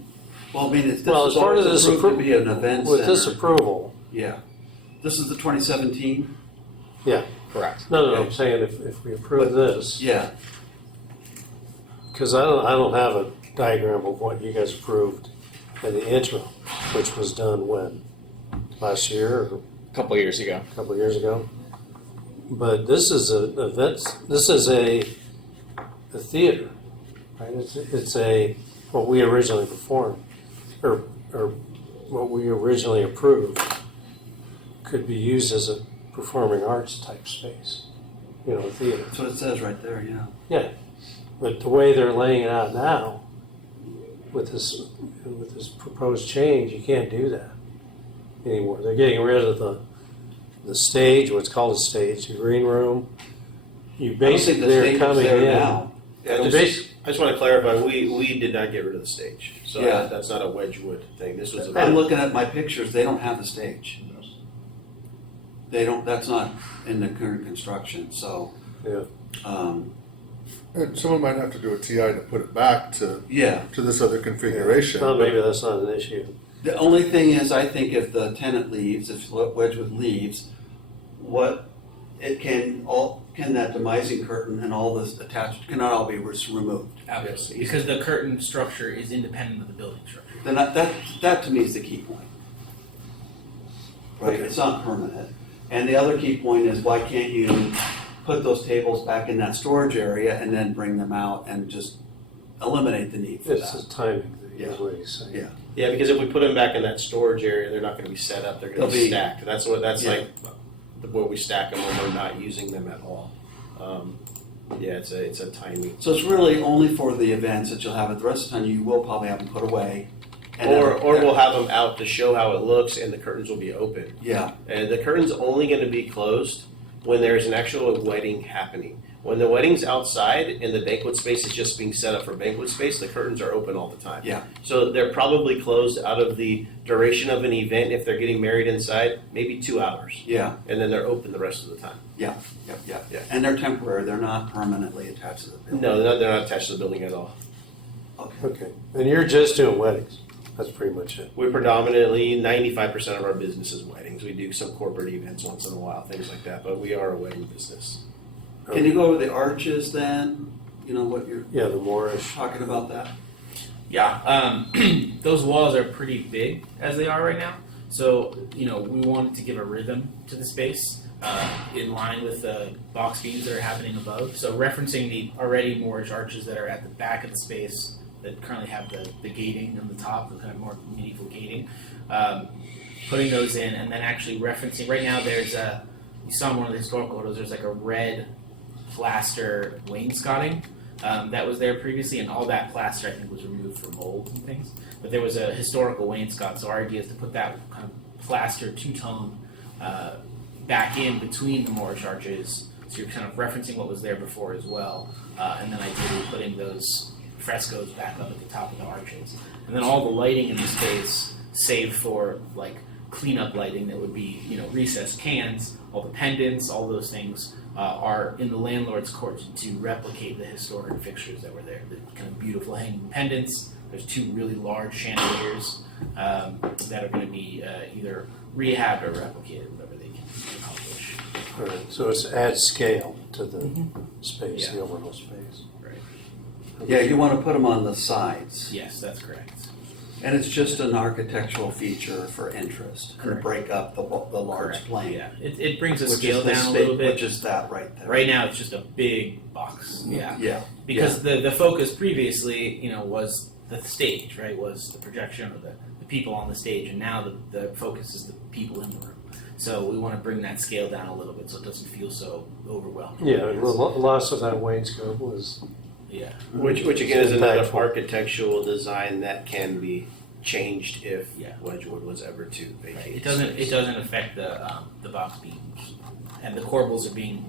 well, I mean, this Well, is as part of always this approved to be an event with this center. approval, Yeah. This is the 2017? yeah. Correct. No, I'm saying if we approve this, Yeah. because I don't have a diagram of what you guys approved in the interim, which was done when? Last year or A couple years ago. a couple of years ago? But this is an event, this is a theater, right? It's what we originally performed, or what we originally approved could be used as a performing arts type space, you know, a theater. That's what it says right there, yeah. Yeah, but the way they're laying it out now, with this proposed change, you can't do that anymore. They're getting rid of the stage, what's called a stage, the green room. You I don't think basically, the they're stage is coming there in. now. Yeah, They I basi- just want to clarify, we did not get rid of the stage. So Yeah. that's not a Wedgewood thing. This was I'm a, looking at my pictures, they don't have the stage. They don't, that's not in the current construction, so, Yeah. And someone might have to do a TI to put it back to yeah. this other configuration. Well, maybe that's not an issue. The only thing is, I think if the tenant leaves, if Wedgewood leaves, can that demising curtain and all this attached, cannot all be removed? Absolutely, because the curtain structure is independent of the building structure. Then that to me is the key point. Right, Okay. it's not permanent. And the other key point is, why can't you put those tables back in that storage area and then bring them out and just eliminate the need for It's that? the timing, Yeah. is what he's saying. Yeah. yeah, because if we put them back in that storage area, they're not going to be set up. They're going to They'll be be- stacked. That's Yeah. like where we stack them when we're not using them at all. Yeah, it's a timing. So it's really only for the events that you'll have it. The rest of the time, you will probably have them put away. And Or then- we'll have them out to show how it looks, and the curtains will be open. Yeah, And the curtain's only going to be closed when there's an actual wedding happening. When the wedding's outside and the banquet space is just being set up for banquet space, the curtains are open all the time. yeah, So they're probably closed out of the duration of an event. If they're getting married inside, maybe 2 hours, yeah, and then they're open the rest of the time. yeah. And they're temporary, they're not permanently attached to the building. No, they're not attached to the building at all. Okay. Okay, and you're just doing weddings, that's pretty much it. We predominantly 95% of our business is weddings. We do some corporate events once in a while, things like that, but we are a wedding business. Can you go over the arches then? You know what you're Yeah, the Moorish. talking about that? Yeah, those walls are pretty big as they are right now. So, we wanted to give a rhythm to the space in line with the box beams that are happening above. So referencing the already Moorish arches that are at the back of the space that currently have the gating on the top, the kind of more meaningful gating, putting those in, and then actually referencing, right now there's you saw in one of the historical photos, there's like a red plaster wainscoting that was there previously, and all that plaster I think was removed for mold and things. But there was a historical wainscot, so our idea is to put that kind of plaster two-tone back in between the Moorish arches, so you're kind of referencing what was there before as well, and then ideally putting those frescoes back up at the top of the arches. And then all the lighting in the space, save for like cleanup lighting that would be, recessed cans, all the pendants, all those things are in the landlord's court to replicate the historic fixtures that were there. The kind of beautiful hanging pendants. There's 2 really large chandeliers that are going to be either rehabbed or replicated, whatever they can accomplish. All right, so it's add scale to the space, Yeah. the overall space. Right. Yeah, you want to put them on the sides. Yes, that's correct. And it's just an architectural feature for interest. Correct. To break up the large Correct. plane. Yeah, it brings the Which scale is the down a state, little bit. which is that right there. Right now, it's just a big box. Yeah. Yeah. Because the focus previously, was the stage, right? Was the projection of the people on the stage, and now the focus is the people in the room. So we want to bring that scale down a little bit so it doesn't feel so overwhelming. Yeah, and the loss of that wainscot was, Yeah. Which again is another Impactful. architectural design that can be changed if Yeah. Wedgwood was ever to vacate. Right. It doesn't affect the box beams, and the corbels are being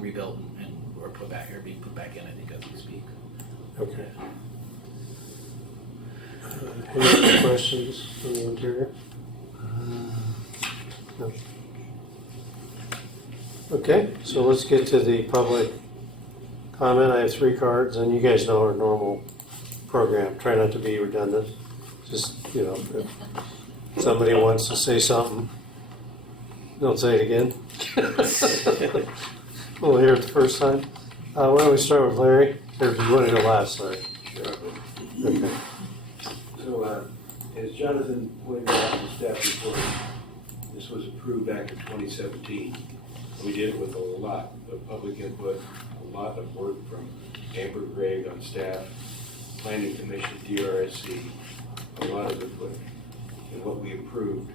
rebuilt and or put back or being put back in. I think as we speak. okay. Any questions from the interior? No. Okay, so let's get to the public comment. I have 3 cards, and you guys know our normal program. Try not to be redundant. Just, if somebody wants to say something, don't say it again. We'll hear it the first time. Why don't we start with Larry? Or do you want to go last, Larry? Okay. So, as Jonathan pointed out in the staff report, this was approved back in 2017. We did it with a lot of public input, a lot of work from Amber Gregg on staff, Planning Commission, DRSC, a lot of input. And what we approved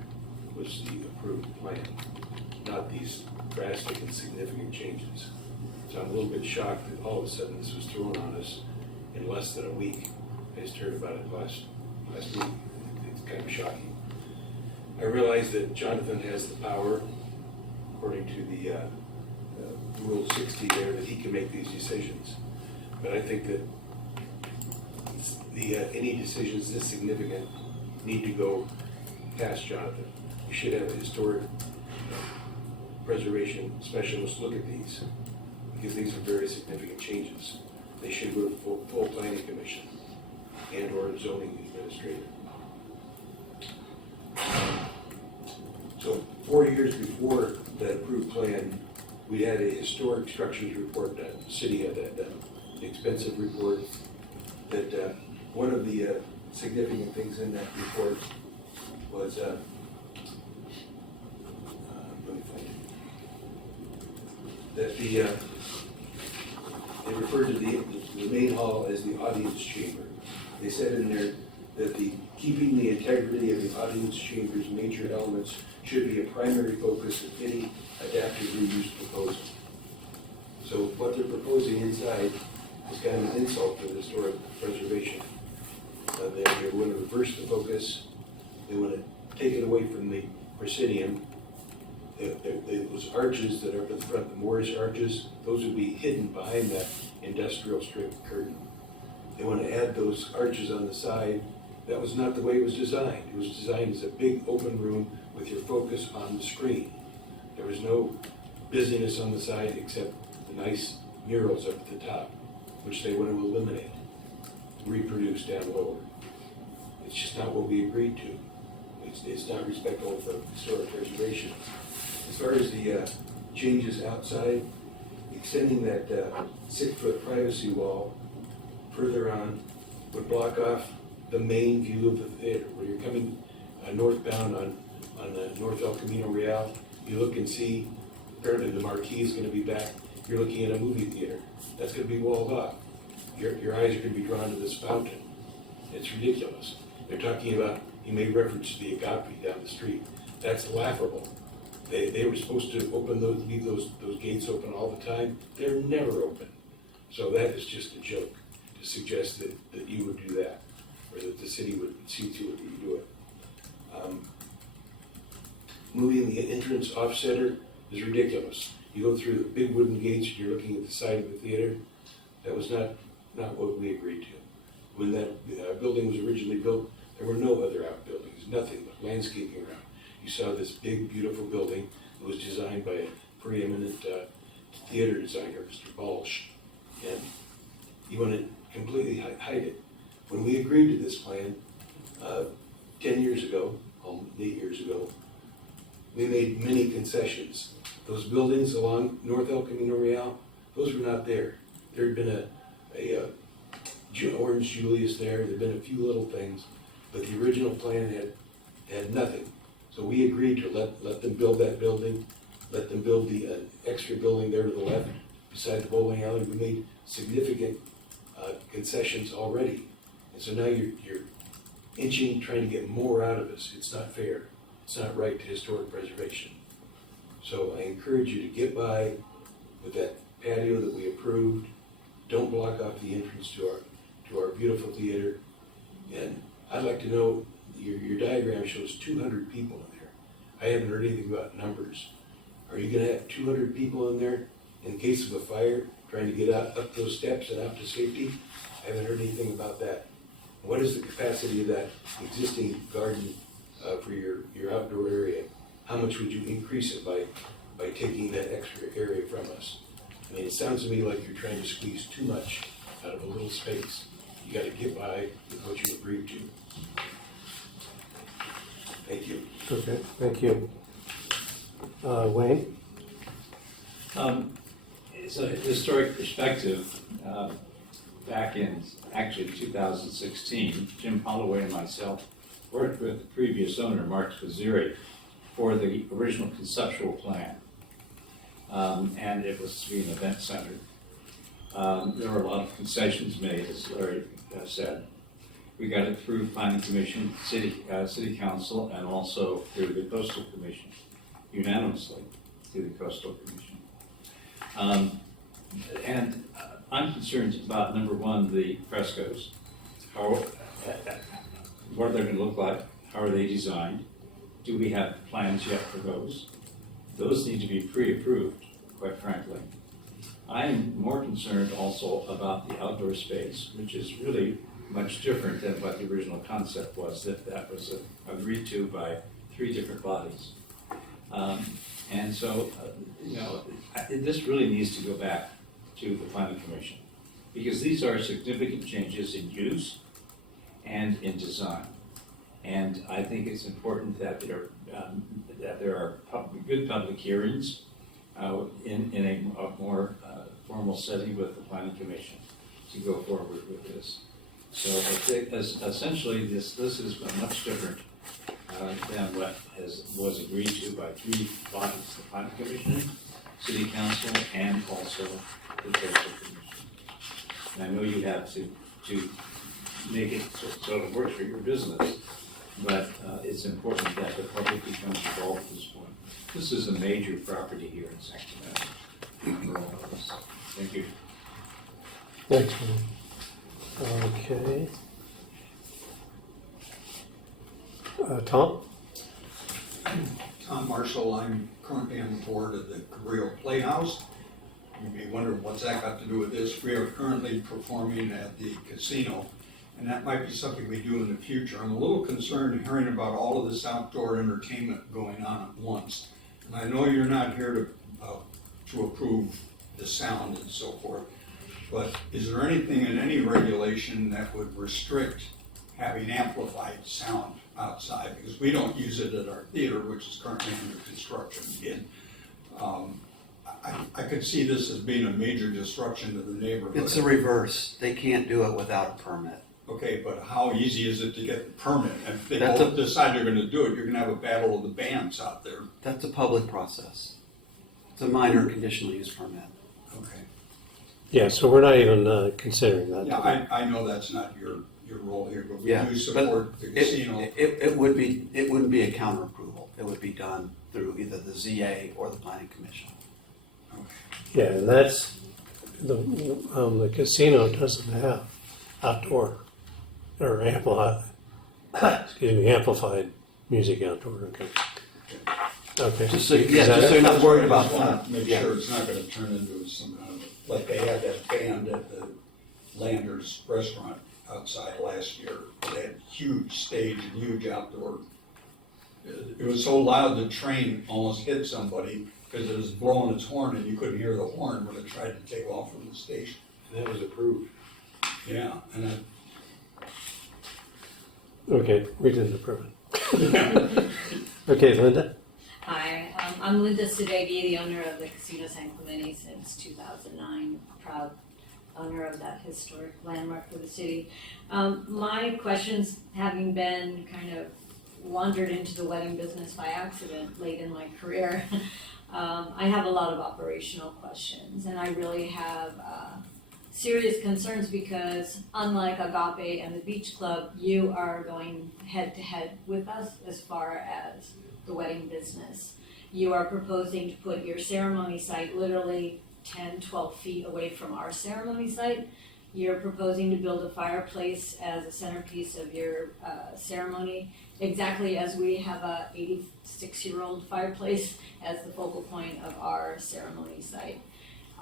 was the approved plan, not these drastic and significant changes. So I'm a little bit shocked that all of a sudden this was thrown on us in less than a week. I just heard about it last week. It's kind of shocking. I realize that Jonathan has the power, according to the Rule 60 there, that he can make these decisions. But I think that any decisions this significant need to go past Jonathan. We should have a historic preservation specialist look at these, because these are very significant changes. They should go to full planning commission and or zoning administrator. So 4 years before that approved plan, we had a historic structures report done. The city had that done, an expensive report. That one of the significant things in that report was, let me find it. That they referred to the main hall as the audience chamber. They said in there that keeping the integrity of the audience chamber's major elements should be a primary focus of any adaptive reuse proposal. So what they're proposing inside is kind of an insult to the historic preservation. They want to reverse the focus. They want to take it away from the proscenium. Those arches that are up at the front, the Moorish arches, those would be hidden behind that industrial strip curtain. They want to add those arches on the side. That was not the way it was designed. It was designed as a big open room with your focus on the screen. There was no busyness on the side except the nice murals up at the top, which they want to eliminate, reproduce down lower. It's just not what we agreed to. It's not respectful of historic preservation. As far as the changes outside, extending that 6-foot privacy wall further on would block off the main view of the theater. Where you're coming northbound on North El Camino Real, you look and see, apparently the marquee is going to be back. You're looking at a movie theater. That's going to be walled off. Your eyes are going to be drawn to this fountain. It's ridiculous. They're talking about, you made reference to the Agape down the street. That's laughable. They were supposed to leave those gates open all the time. They're never open. So that is just a joke to suggest that you would do that, or that the city would see to it that you do it. Moving the entrance off-center is ridiculous. You go through the big wooden gates, and you're looking at the side of the theater. That was not what we agreed to. When that building was originally built, There were no other outbuildings, nothing but landscaping around. You saw this big, beautiful building that was designed by a preeminent theater designer, Mr. Balch, and you want to completely hide it. When we agreed to this plan 10 years ago, 8 years ago, we made many concessions. Those buildings along North El Camino Real, those were not there. There had been a Orange Julius there, there'd been a few little things, but the original plan had nothing. So we agreed to let them build that building, let them build the extra building there to the left beside the bowling alley. We made significant concessions already. And so now you're inching, trying to get more out of us. It's not fair. It's not right to historic preservation. So I encourage you to get by with that patio that we approved. Don't block off the entrance to our beautiful theater. And I'd like to know, your diagram shows 200 people in there. I haven't heard anything about numbers. Are you gonna have 200 people in there in case of a fire, trying to get up those steps and out to safety? I haven't heard anything about that. What is the capacity of that existing garden for your outdoor area? How much would you increase it by taking that extra area from us? I mean, it sounds to me like you're trying to squeeze too much out of a little space. You gotta get by with what you agreed to. Thank you. Okay, thank you. Wayne? It's a historic perspective. Back in actually 2016, Jim Holloway and myself worked with the previous owner, Mark Spaziri, for the original conceptual plan. And it was to be an event center. There were a lot of concessions made, as Larry said. We got it through Planning Commission, City Council, and also through the Coastal Commission, unanimously through the Coastal Commission. And I'm concerned about, number one, the frescoes. What are they going to look like? How are they designed? Do we have plans yet for those? Those need to be pre-approved, quite frankly. I am more concerned also about the outdoor space, which is really much different than what the original concept was, that was agreed to by 3 different bodies. And so, this really needs to go back to the Planning Commission, because these are significant changes in use and in design. And I think it's important that there are good public hearings in a more formal setting with the Planning Commission to go forward with this. So I think essentially this is much different than what was agreed to by 3 bodies: the Planning Commission, City Council, and also the Coastal Commission. And I know you have to make it so it works for your business, but it's important that the public becomes involved at this point. This is a major property here in Sacramento for all of us. Thank you. Thanks, Wayne. Okay. Tom? Tom Marshall, I'm currently on the board of the Cabrillo Playhouse. You may wonder what's that got to do with this. We are currently performing at the casino, and that might be something we do in the future. I'm a little concerned hearing about all of this outdoor entertainment going on at once. And I know you're not here to approve the sound and so forth, but is there anything in any regulation that would restrict having amplified sound outside? Because we don't use it at our theater, which is currently under construction again. I could see this as being a major disruption to the neighborhood. It's the reverse. They can't do it without a permit. Okay, but how easy is it to get the permit? If they That's both decide they're gonna do it, you're gonna have a battle of the bands out there. That's a public process. It's a minor conditional use permit. Okay. Yeah, so we're not even considering that. Yeah, I know that's not your role here, but we Yeah, do support the casino. It wouldn't be a counter approval. It would be done through either the ZA or the Planning Commission. Yeah, and that's, the casino doesn't have outdoor or amplified music outdoor, okay. Okay. Just so you're not worried about I just want that. to make sure it's not gonna turn into some kind of, like they had that band at the Landers Restaurant outside last year. They had huge stage and huge outdoor. It was so loud the train almost hit somebody because it was blowing its horn and you couldn't hear the horn when it tried to take off from the station. And that was approved. Yeah, and Okay, we didn't approve it. Okay, Linda? Hi, I'm Linda Sadegi, the owner of the Casino Subcommittee since 2009, proud owner of that historic landmark for the city. My questions, having been kind of wandered into the wedding business by accident late in my career, I have a lot of operational questions, and I really have serious concerns because unlike Agape and the Beach Club, you are going head to head with us as far as the wedding business. You are proposing to put your ceremony site literally 10, 12 feet away from our ceremony site. You're proposing to build a fireplace as a centerpiece of your ceremony, exactly as we have a 86-year-old fireplace as the focal point of our ceremony site.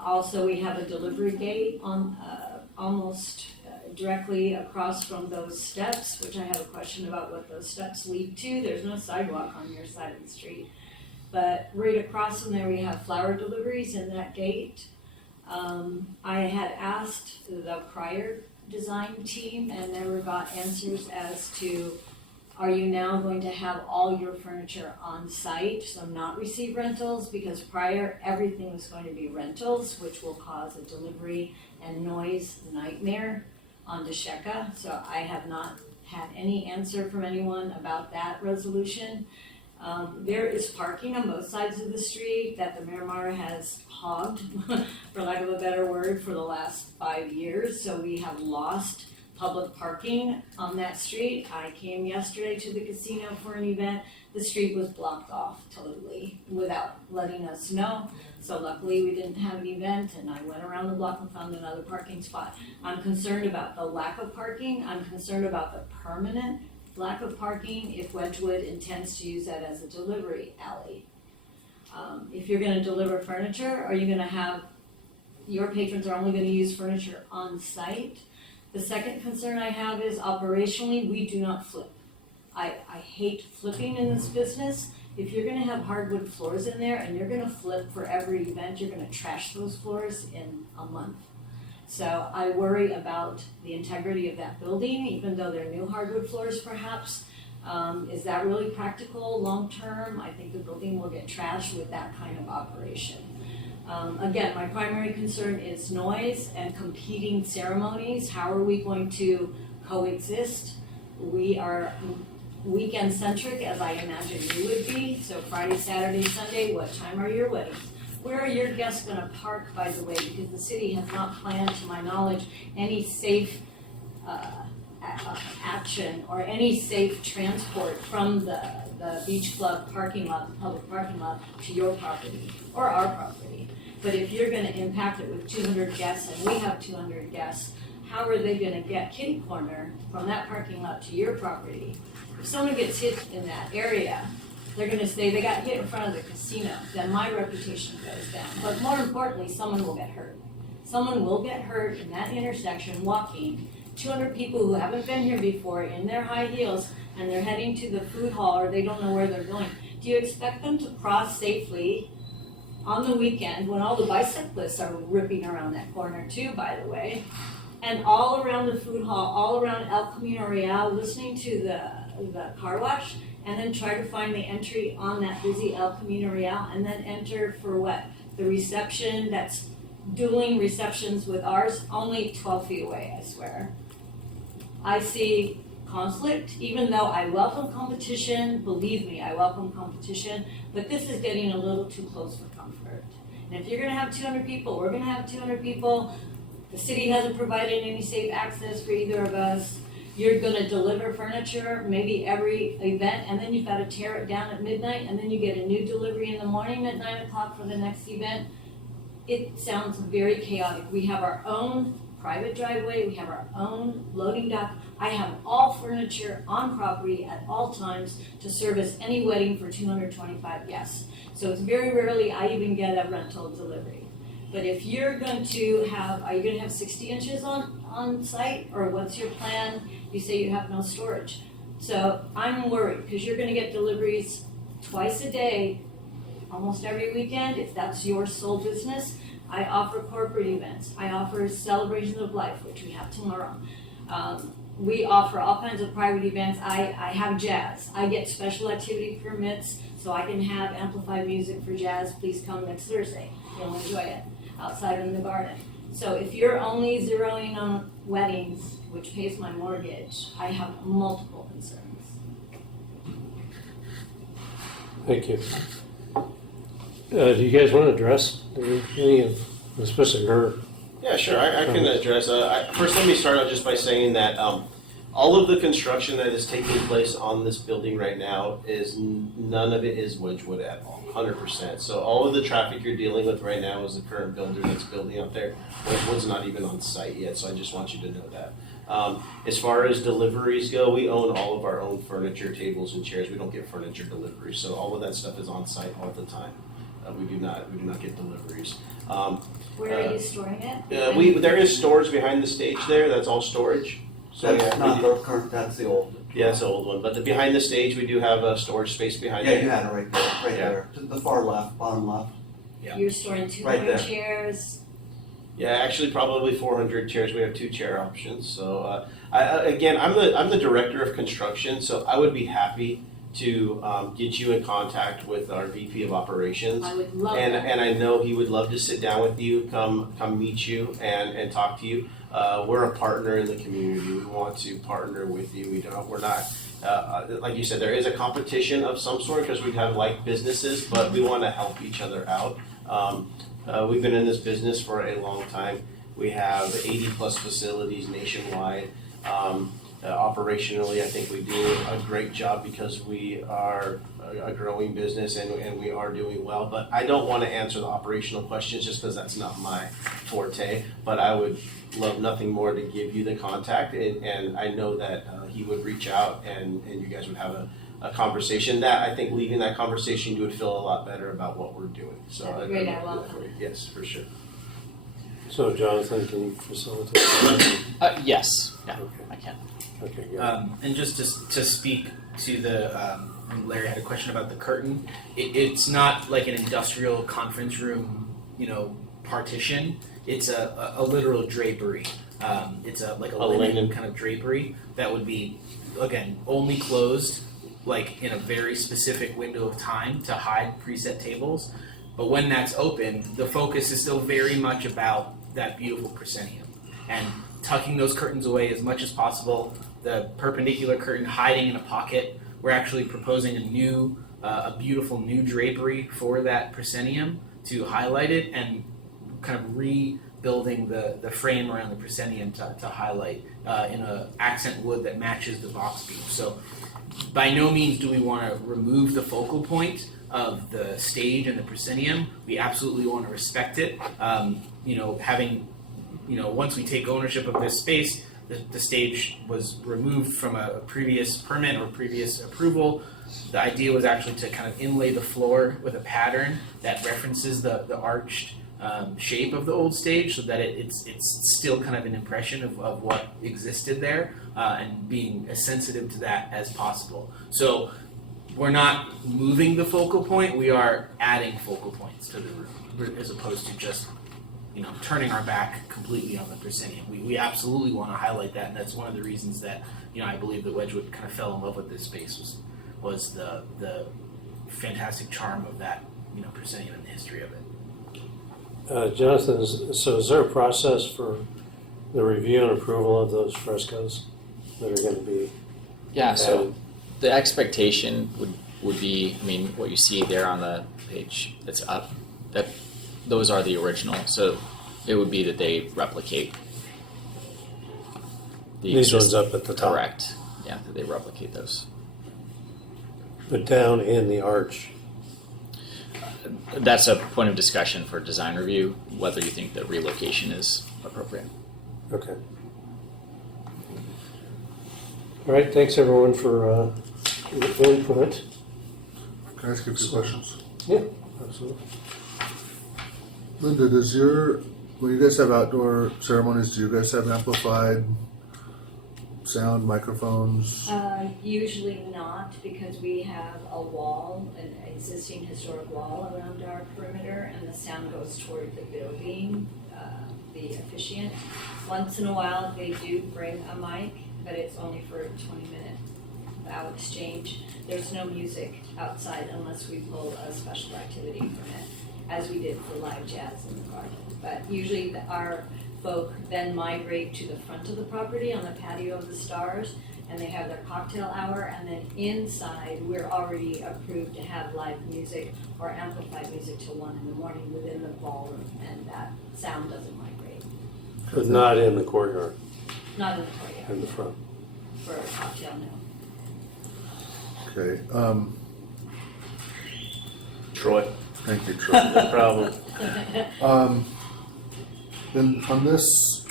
Also, we have a delivery gate on almost directly across from those steps, which I have a question about what those steps lead to. There's no sidewalk on your side of the street. But right across from there, we have flower deliveries in that gate. I had asked the prior design team and never got answers as to, are you now going to have all your furniture on site, so not receive rentals? Because prior, everything was going to be rentals, which will cause a delivery and noise nightmare on Desheka. So I have not had any answer from anyone about that resolution. There is parking on both sides of the street that the Miramar has hogged, for lack of a better word, for the last 5 years. So we have lost public parking on that street. I came yesterday to the casino for an event. The street was blocked off totally without letting us know. So luckily we didn't have an event and I went around the block and found another parking spot. I'm concerned about the lack of parking. I'm concerned about the permanent lack of parking if Wedgwood intends to use that as a delivery alley. If you're gonna deliver furniture, are you gonna have, your patrons are only gonna use furniture on site? The second concern I have is operationally, we do not flip. I hate flipping in this business. If you're gonna have hardwood floors in there and you're gonna flip for every event, you're gonna trash those floors in a month. So I worry about the integrity of that building, even though they're new hardwood floors perhaps. Is that really practical long-term? I think the building will get trashed with that kind of operation. Again, my primary concern is noise and competing ceremonies. How are we going to coexist? We are weekend-centric, as I imagine you would be. So Friday, Saturday, Sunday, what time are your weddings? Where are your guests gonna park, by the way? Because the city has not planned, to my knowledge, any safe action or any safe transport from the beach club parking lot, the public parking lot, to your property or our property. But if you're gonna impact it with 200 guests and we have 200 guests, how are they gonna get kitty corner from that parking lot to your property? If someone gets hit in that area, they're gonna say they got hit in front of the casino, then my reputation goes down. But more importantly, someone will get hurt. Someone will get hurt in that intersection walking. 200 people who haven't been here before in their high heels and they're heading to the food hall or they don't know where they're going. Do you expect them to cross safely on the weekend when all the bicyclists are ripping around that corner too, by the way? And all around the food hall, all around El Camino Real, listening to the car wash, and then try to find the entry on that busy El Camino Real, and then enter for what? The reception that's dueling receptions with ours, only 12 feet away, I swear. I see conflict, even though I welcome competition, believe me, I welcome competition, but this is getting a little too close for comfort. And if you're gonna have 200 people, we're gonna have 200 people. The city hasn't provided any safe access for either of us. You're gonna deliver furniture maybe every event, and then you've gotta tear it down at midnight, and then you get a new delivery in the morning at 9 o'clock for the next event. It sounds very chaotic. We have our own private driveway, we have our own loading dock. I have all furniture on property at all times to service any wedding for 225 guests. So it's very rarely I even get a rental delivery. But if you're going to have, are you gonna have 60 inches on on site, or what's your plan? You say you have no storage. So I'm worried, because you're gonna get deliveries twice a day, almost every weekend, if that's your sole business. I offer corporate events, I offer celebrations of life, which we have tomorrow. We offer all kinds of private events. I have jazz. I get special activity permits so I can have amplified music for jazz. Please come next Thursday. You'll enjoy it outside in the garden. So if you're only zeroing on weddings, which pays my mortgage, I have multiple concerns. Thank you. Do you guys want to address any of, especially her? Yeah, sure, I can address. First, let me start out just by saying that all of the construction that is taking place on this building right now none of it is Wedgwood at all, 100%. So all of the traffic you're dealing with right now is the current builder that's building up there. Wedgwood's not even on site yet, so I just want you to know that. As far as deliveries go, we own all of our own furniture, tables, and chairs. We don't get furniture deliveries, so all of that stuff is on site all the time. We do not get deliveries. Where are you storing it? There is storage behind the stage there. That's all storage. So That's yeah, not the current, that's the old. yeah, it's the old one. But behind the stage, we do have a storage space behind Yeah, it. you had it right there, right Yeah. there, to the far left, bottom left. You're storing Right 200 there. chairs. Yeah, actually, probably 400 chairs. We have 2 chair options. So again, I'm the director of construction, so I would be happy to get you in contact with our VP of operations. I would love And that. and I know he would love to sit down with you, come meet you, and talk to you. We're a partner in the community. We want to partner with you. We're not like you said. There is a competition of some sort because we have like businesses, but we want to help each other out. We've been in this business for a long time. We have 80 plus facilities nationwide. Operationally, I think we do a great job because we are a growing business and we are doing well. But I don't want to answer the operational questions just because that's not my forte. But I would love nothing more to give you the contact, and I know that he would reach out and you guys would have a conversation. That I think leaving that conversation, you would feel a lot better about what we're doing. So That'd be great. I welcome for you. Yes, for sure. So Jonathan, can you facilitate that? Yes, yeah, Okay. I can. Okay, good. And just to speak to the, Larry had a question about the curtain. It's not like an industrial conference room, partition. It's a literal drapery. It's like a linen kind of drapery that would be, again, only closed like in a very specific window of time to hide preset tables. But when that's open, the focus is still very much about that beautiful proscenium and tucking those curtains away as much as possible. The perpendicular curtain hiding in a pocket. We're actually proposing a beautiful new drapery for that proscenium to highlight it, and kind of rebuilding the frame around the proscenium to highlight in a accent wood that matches the box beam. So by no means do we want to remove the focal point of the stage and the proscenium. We absolutely want to respect it. Once we take ownership of this space, the stage was removed from a previous permit or previous approval. The idea was actually to kind of inlay the floor with a pattern that references the arched shape of the old stage, so that it's still kind of an impression of what existed there, and being as sensitive to that as possible. So we're not moving the focal point, we are adding focal points to the room, as opposed to just turning our back completely on the proscenium. We absolutely want to highlight that, and that's one of the reasons that I believe that Wedgwood kind of fell in love with this space was the fantastic charm of that proscenium and the history of it. Jonathan, so is there a process for the review and approval of those frescoes that are going to be? Yeah, so the expectation would be, what you see there on the page that's up, that those are the original. So it would be that they replicate These ones up at the top. Correct. Yeah, that they replicate those. But down in the arch. That's a point of discussion for design review, whether you think that relocation is appropriate. Okay. All right, thanks everyone for your input. Can I ask you a few questions? Yeah, absolutely. Linda, does your when you guys have outdoor ceremonies, do you guys have amplified sound, microphones? Usually not, because we have a wall, an existing historic wall around our perimeter, and the sound goes toward the building, the officiant. Once in a while, they do bring a mic, but it's only for a 20-minute vow exchange. There's no music outside unless we pull a special activity permit, as we did for live jazz in the garden. But usually our folk then migrate to the front of the property on the patio of the stars, and they have their cocktail hour, and then inside, we're already approved to have live music or amplified music till 1 a.m. within the ballroom, and that sound doesn't migrate, But not in the courtyard, not in the courtyard, in the front. for a cocktail, no. Okay, Troy. thank you, Troy. No problem. Then on this,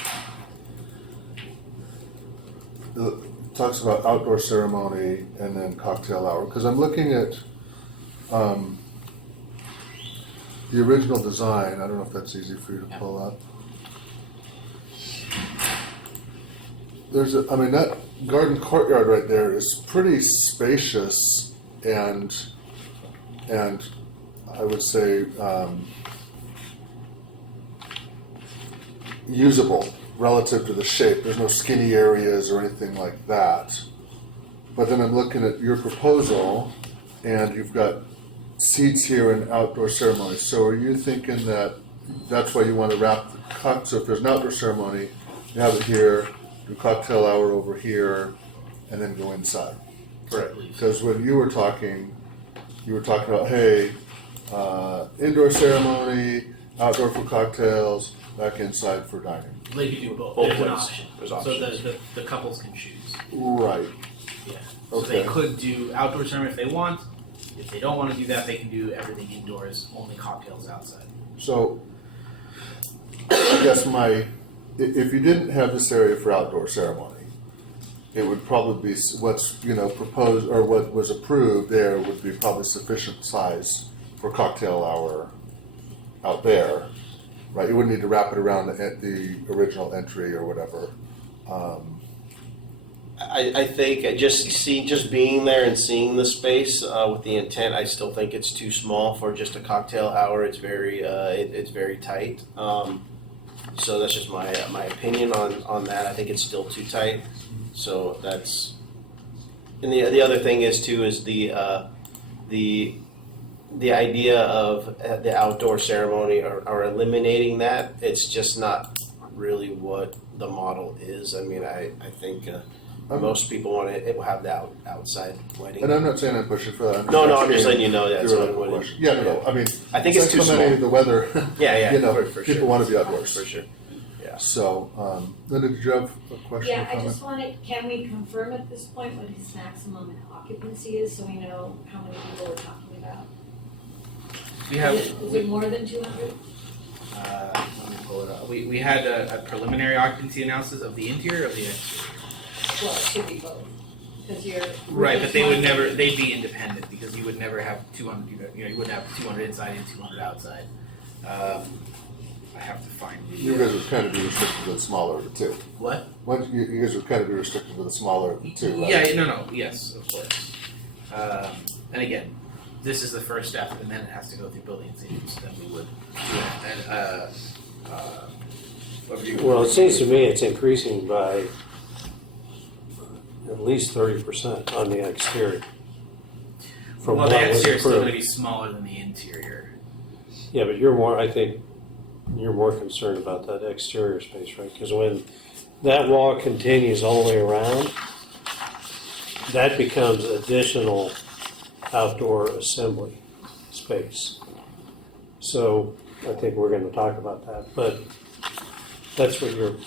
it talks about outdoor ceremony and then cocktail hour, because I'm looking at the original design. I don't know if that's easy for you to pull up. That garden courtyard right there is pretty spacious and I would say usable relative to the shape. There's no skinny areas or anything like that. But then I'm looking at your proposal, and you've got seats here and outdoor ceremonies. So are you thinking that that's why you want to wrap the so if there's an outdoor ceremony, you have it here, do cocktail hour over here, and then go inside? Right. Because when you were talking about, hey, indoor ceremony, outdoor for cocktails, back inside for dining. They could do both. Both There's an ways. option. There's So options. the couples can choose. Right. Yeah. So they Okay. could do outdoor ceremony if they want. If they don't want to do that, they can do everything indoors, only cocktails outside. So, I guess if you didn't have this area for outdoor ceremony, it would probably be what's proposed or what was approved there would be probably sufficient size for cocktail hour out there, right? You wouldn't need to wrap it around at the original entry or whatever. I think just being there and seeing the space with the intent, I still think it's too small for just a cocktail hour. It's very it's very tight. So that's just my opinion on that. I think it's still too tight. So that's, and the other thing is the idea of the outdoor ceremony or eliminating that. It's just not really what the model is. I mean, I think. Most people want to have the outside wedding. And I'm not saying I'm pushing for that. I'm just letting you know that's what theoretical it would. question. Yeah, I mean, I think it's too small. The weather. Yeah, for people sure. want to be outdoors. For sure. Yeah. So, Linda, did you have a question or Yeah, I comment? just wanted, can we confirm at this point what his maximum occupancy is, so we know how many people we're talking about? We have. Is it more than 200? Let me pull it up. We had a preliminary occupancy analysis of the interior of the exterior. Well, it should be both, because you're. Right, but they'd be independent because you would never have 200, you wouldn't have 200 inside and 200 outside. I have to find the. You guys would kind of be restricted to the smaller of the two. What? You guys would kind of be restricted to the smaller of the two, right? Yeah, no, yes, of course. And again, this is the first step, and then it has to go through building standards, then we would do it. And, Well, it seems to me it's increasing by at least 30% on the exterior. From well, what the was exterior is still going to approved. be smaller than the interior. Yeah, but I think you're more concerned about that exterior space, right? Because when that wall continues all the way around, that becomes additional outdoor assembly space. So I think we're going to talk about that, but that's what you're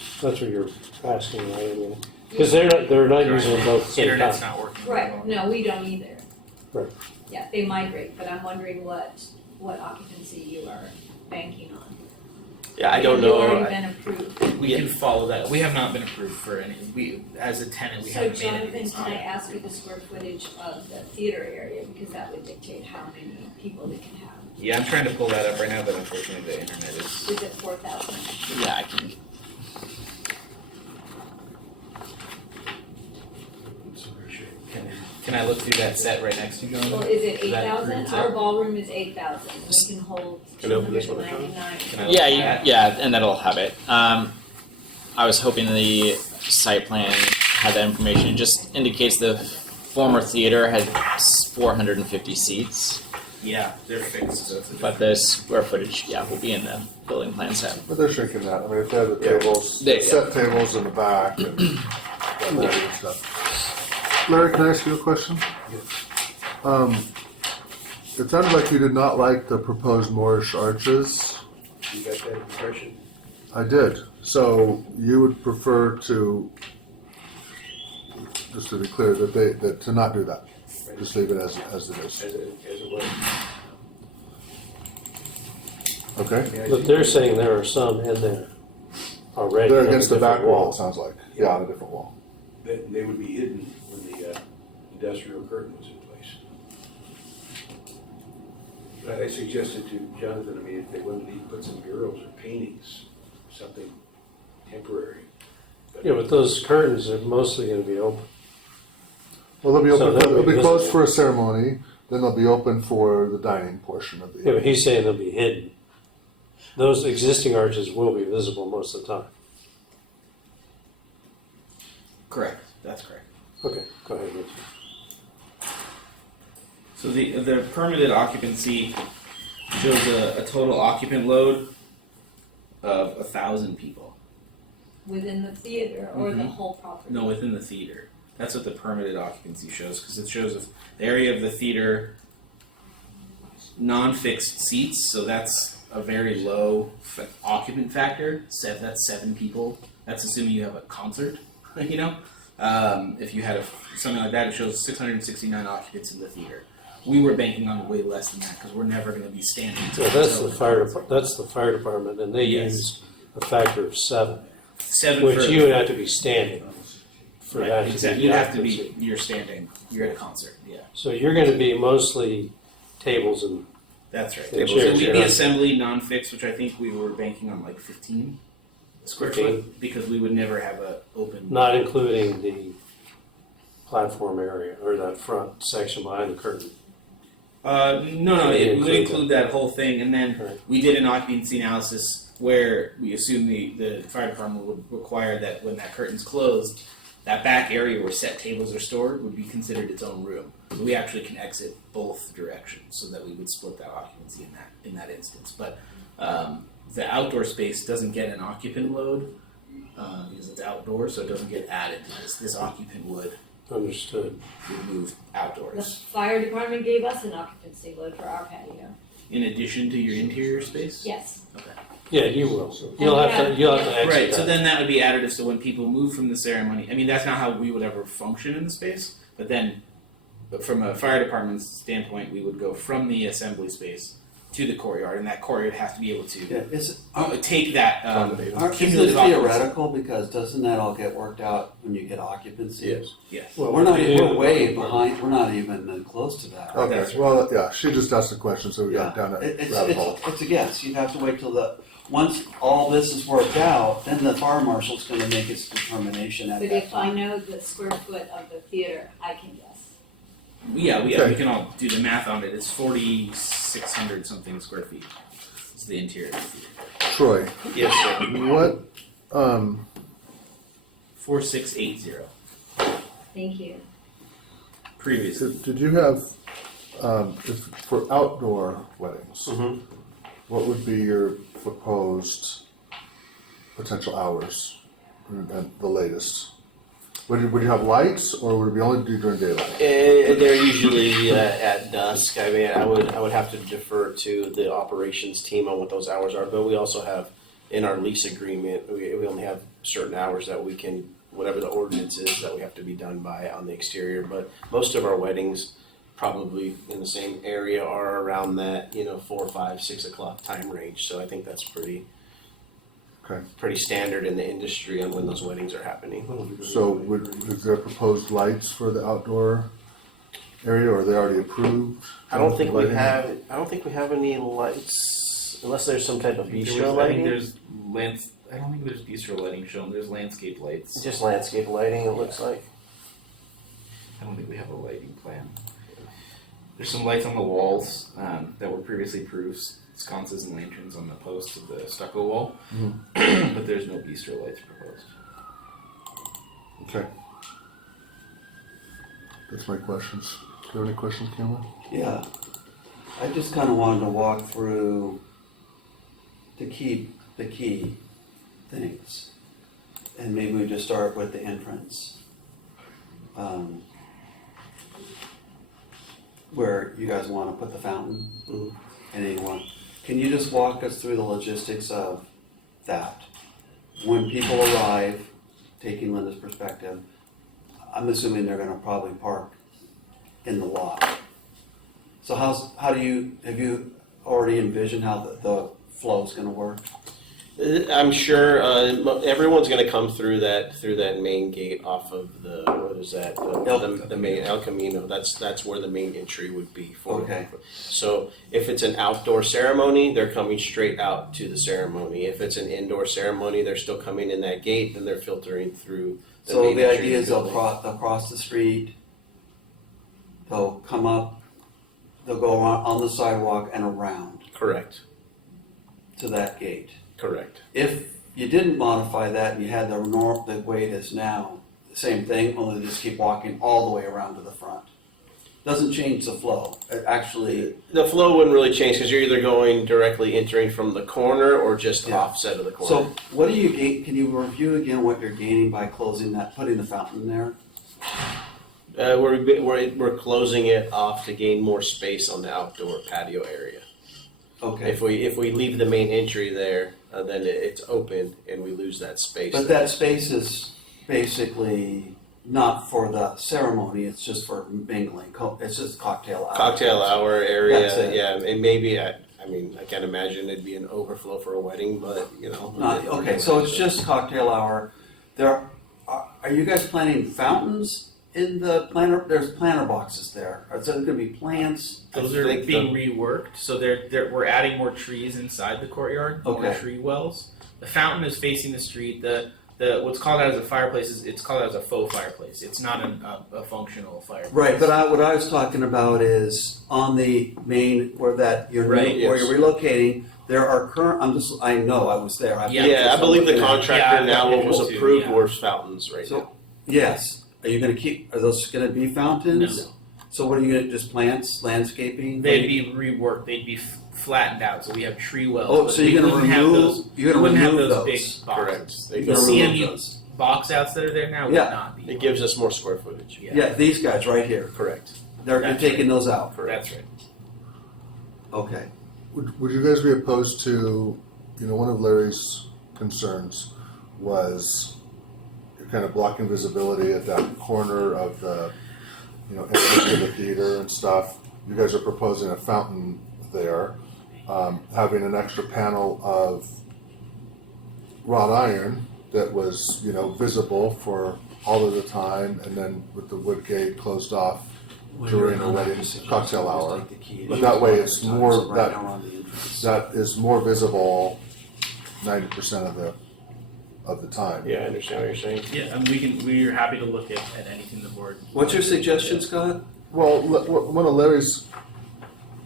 asking, right? I mean, because they're not using them both at the same Internet's time. not working. Right, no, we don't either. Right. Yeah, they migrate, but I'm wondering what occupancy you are banking on. Yeah, I don't Have you know. already been approved? We can follow that. We have not been approved for any. We, as a tenant, we So haven't made any Jonathan, design. can I ask you the square footage of the theater area, because that would dictate how many people they can have. Yeah, I'm trying to pull that up right now, but unfortunately the internet is. Is it 4,000? Yeah, I can. Can I look through that set right next to you, Jonathan? Well, is it Is that 8,000? green Our set? ballroom is 8,000. We can hold Can I open this one up? 299. Can I look Yeah, at you, that? yeah, and that'll have it. I was hoping the site plan had that information. It just indicates the former theater had 450 seats, Yeah, they're fixed, so it's a but the square footage, yeah, will be in the building plan set. But they're shrinking that. I mean, if they have the tables, They- set tables in the back and that kind of stuff. Larry, can I ask you a question? It sounded like you did not like the proposed Moorish arches. You got that impression? I did. So you would prefer to, just to be clear, that to not do that. Just leave it as it is. As it was. Okay? But they're saying there are some in there already. They're on a against the different back wall, it sounds like. Yeah, on a different wall. They would be hidden when the industrial curtain was in place. But I suggested to Jonathan, I mean, if they wouldn't leave, put some murals or paintings, something temporary. Yeah, but those curtains are mostly gonna be open. Well, they'll be So open, they'll they'll be be closed visible. for a ceremony, then they'll be open for the dining portion of Yeah, the. but he's saying they'll be hidden. Those existing arches will be visible most of the time. Correct, that's correct. Okay, go ahead, Richard. So the permitted occupancy shows a total occupant load of 1,000 people. Within the theater or the Mhm. whole property? No, within the theater. That's what the permitted occupancy shows, because it shows the area of the theater, non-fixed seats, so that's a very low occupant factor. That's 7 people. That's assuming you have a concert, you know? If you had something like that, it shows 669 occupants in the theater. We were banking on way less than that, because we're never going to be standing. So that's the fire department, and they Yes. use a factor of 7, 7 which for, you would have to be standing for right, that to exactly. be You'd have to be, occupancy. you're standing, you're at a concert, yeah. So you're gonna be mostly tables and, That's right. Tables So and we'd be chairs. assembly, non-fixed, which I think we were banking on like 15 square 15. foot, because we would never have a open. not including the platform area, or that front section behind the curtain. No, We it would include include that whole thing, and then Right. we did an occupancy analysis where we assumed the fire department would require that when that curtain's closed, that back area where set tables are stored would be considered its own room. So we actually can exit both directions, so that we would split that occupancy in that instance. But the outdoor space doesn't get an occupant load because it's outdoors, so it doesn't get added to this. This occupant would Understood. move The outdoors. fire department gave us an occupancy load for our patio. In addition to your interior space? Yes. Yeah, you will. You'll have to exit Right, so that. then that would be additive, so when people move from the ceremony, I mean, that's not how we would ever function in the space, but then from a fire department's standpoint, we would go from the assembly space to the courtyard, and that courtyard has to be able to Yeah, is it, take that Isn't cumulative it occupancy. theoretical, because doesn't that all get worked out when you get occupancy? Yes. Yes. Well, We're not, we do- we're way behind, we're not even close to that. Okay, That's right. well, yeah, she just asked a question, so we got down that It's rabbit hole. a guess, you'd have to wait till once all this is worked out, then the fire marshal's gonna make its determination at But that if I time. know the square foot of the theater, I can guess. Yeah, we Okay. can all do the math on it, it's 4,600 something square feet. It's the interior of the theater. Troy, Yes, sir. what, 4,680 Thank you. previously. did you have, if, for outdoor weddings, Mhm. what would be your proposed potential hours and the latest? Would you have lights, or would it be only during daylight? They're usually at dusk. I mean, I would have to defer to the operations team on what those hours are. But we also have in our lease agreement, we only have certain hours that we can, whatever the ordinance is, that we have to be done by on the exterior. But most of our weddings, probably in the same area, are around that 4, 5, 6 o'clock time range. So I think that's pretty standard in the industry on when those weddings are happening. So is there proposed lights for the outdoor area, or are they already approved? I don't think we Lighting? have any lights, unless there's some type of I think bistro lighting. I don't think there's bistro lighting shown. There's landscape lights. Just landscape lighting, it looks like. I don't think we have a lighting plan. There's some lights on the walls that were previously approved, sconces and lanterns on the posts of the stucco wall, but there's no bistro lights proposed. Okay. That's my questions. Do you have any questions, Cameron? Yeah, I just kind of wanted to walk through the key things, and maybe we just start with the entrance, where you guys want to put the fountain, and then you want. Can you just walk us through the logistics of that? When people arrive, taking Linda's perspective, I'm assuming they're going to probably park in the lot. So have you already envisioned how the flow is going to work? I'm sure everyone's going to come through that main gate off of the what is that the main El Camino. That's where the main entry would be for. Okay. So if it's an outdoor ceremony, they're coming straight out to the ceremony. If it's an indoor ceremony, they're still coming in that gate, then they're filtering through. So main the entry idea of is the they'll building. cross the street, they'll come up, they'll go on the sidewalk and around Correct. to that gate. Correct. If you didn't modify that and you had the way it is now, the same thing, only just keep walking all the way around to the front. Doesn't change the flow. It actually, The flow wouldn't really change because you're either going directly entering from the corner or just Yeah. offset of the corner. so what do you gain? Can you review again what you're gaining by closing that, putting the fountain there? We're closing it off to gain more space on the outdoor patio area. Okay. If we leave the main entry there, then it's open and we lose that space. But that space is basically not for the ceremony, it's just for mingling. It's just cocktail hour. Cocktail hour area, That's it. yeah, and maybe I can't imagine it'd be an overflow for a wedding, but you know. Okay, so it's just cocktail hour. Are you guys planning fountains in the planter? There's planter boxes there. Is there gonna be plants? Those I are think being reworked, so we're adding more trees inside the courtyard, more Okay. tree wells. The fountain is facing the street. The what's called out as a fireplace it's called out as a faux fireplace. It's not a functional fireplace. Right, but what I was talking about is on the main where you're Right, where yes. you're relocating. There are current. I know I was there. Yeah, I believe the contractor Yeah, now what was too, approved yeah. was fountains right So- now. Yes. Are you going to keep? Are those going to be fountains? No. So what are you going to just plants, landscaping? They'd be reworked. They'd be flattened out. So we have tree wells. Oh, but so we you're going to wouldn't have remove? those. You're We going wouldn't to have remove those those. big boxes. Correct. You're The gonna remove CMU those. box outs that are there now would Yeah. not be. It gives us more square footage. Yeah, these guys right here. Correct. They're That's taking those out. That's right. Okay. Would you guys be opposed to, one of Larry's concerns was you're kind of blocking visibility at that corner of the, entrance to the theater and stuff. You guys are proposing a fountain there, having an extra panel of wrought iron that was, visible for all of the time, and then with the wood gate closed off during the wedding cocktail hour. But that way it's more, that is more visible 90% of the time. Yeah, I understand what you're saying. Yeah, and we're happy to look at anything the board. What's your suggestion, Scott? Well, one of Larry's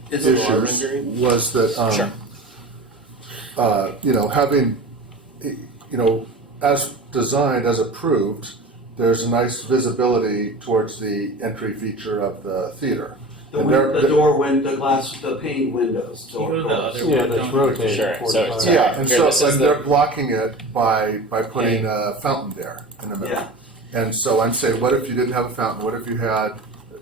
Is it issues rendering? was that, having, as designed, as approved, there's a nice visibility towards the entry feature of the theater. And The door window, the glass, the pane windows. Can you go to the other Yeah, one? that's Don't- rotated. Sure, so 45. Yeah, and Here, so this is and the- they're blocking it by putting a fountain there in the middle. Yeah. And so I'm saying, what if you didn't have a fountain? What if you had,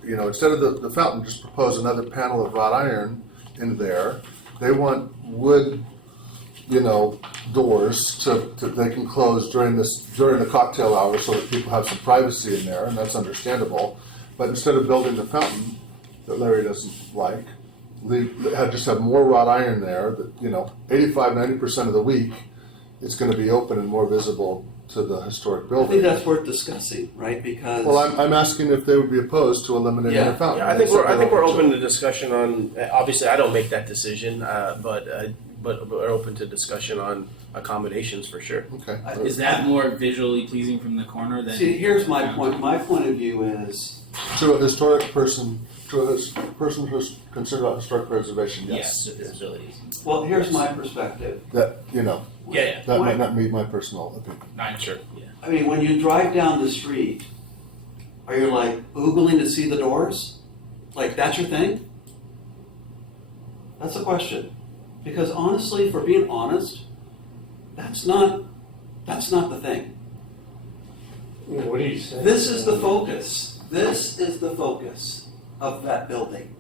instead of the fountain, just propose another panel of wrought iron in there. They want wood, doors to they can close during the cocktail hour so that people have some privacy in there, and that's understandable. But instead of building the fountain that Larry doesn't like, just have more wrought iron there that, 85-90% of the week it's going to be open and more visible to the historic I building. think that's worth discussing, right? Because Well, I'm asking if they would be opposed to eliminating Yeah. the fountain. Yeah, I think we're open to discussion on. Obviously, I don't make that decision, but we're open to discussion on accommodations for sure. Okay. Is that more visually pleasing from the corner than? see, here's my point. My point of view is To a historic person, person who's concerned about historic preservation, Yes, yes. the visibility. well, here's my perspective. That, Yeah, that might not be my personal opinion. I'm sure. Yeah. I mean, when you drive down the street, are you like oogling to see the doors? Like that's your thing? That's the question. Because honestly, for being honest, that's not the thing. What do you say? This is the focus. This is the focus of that building.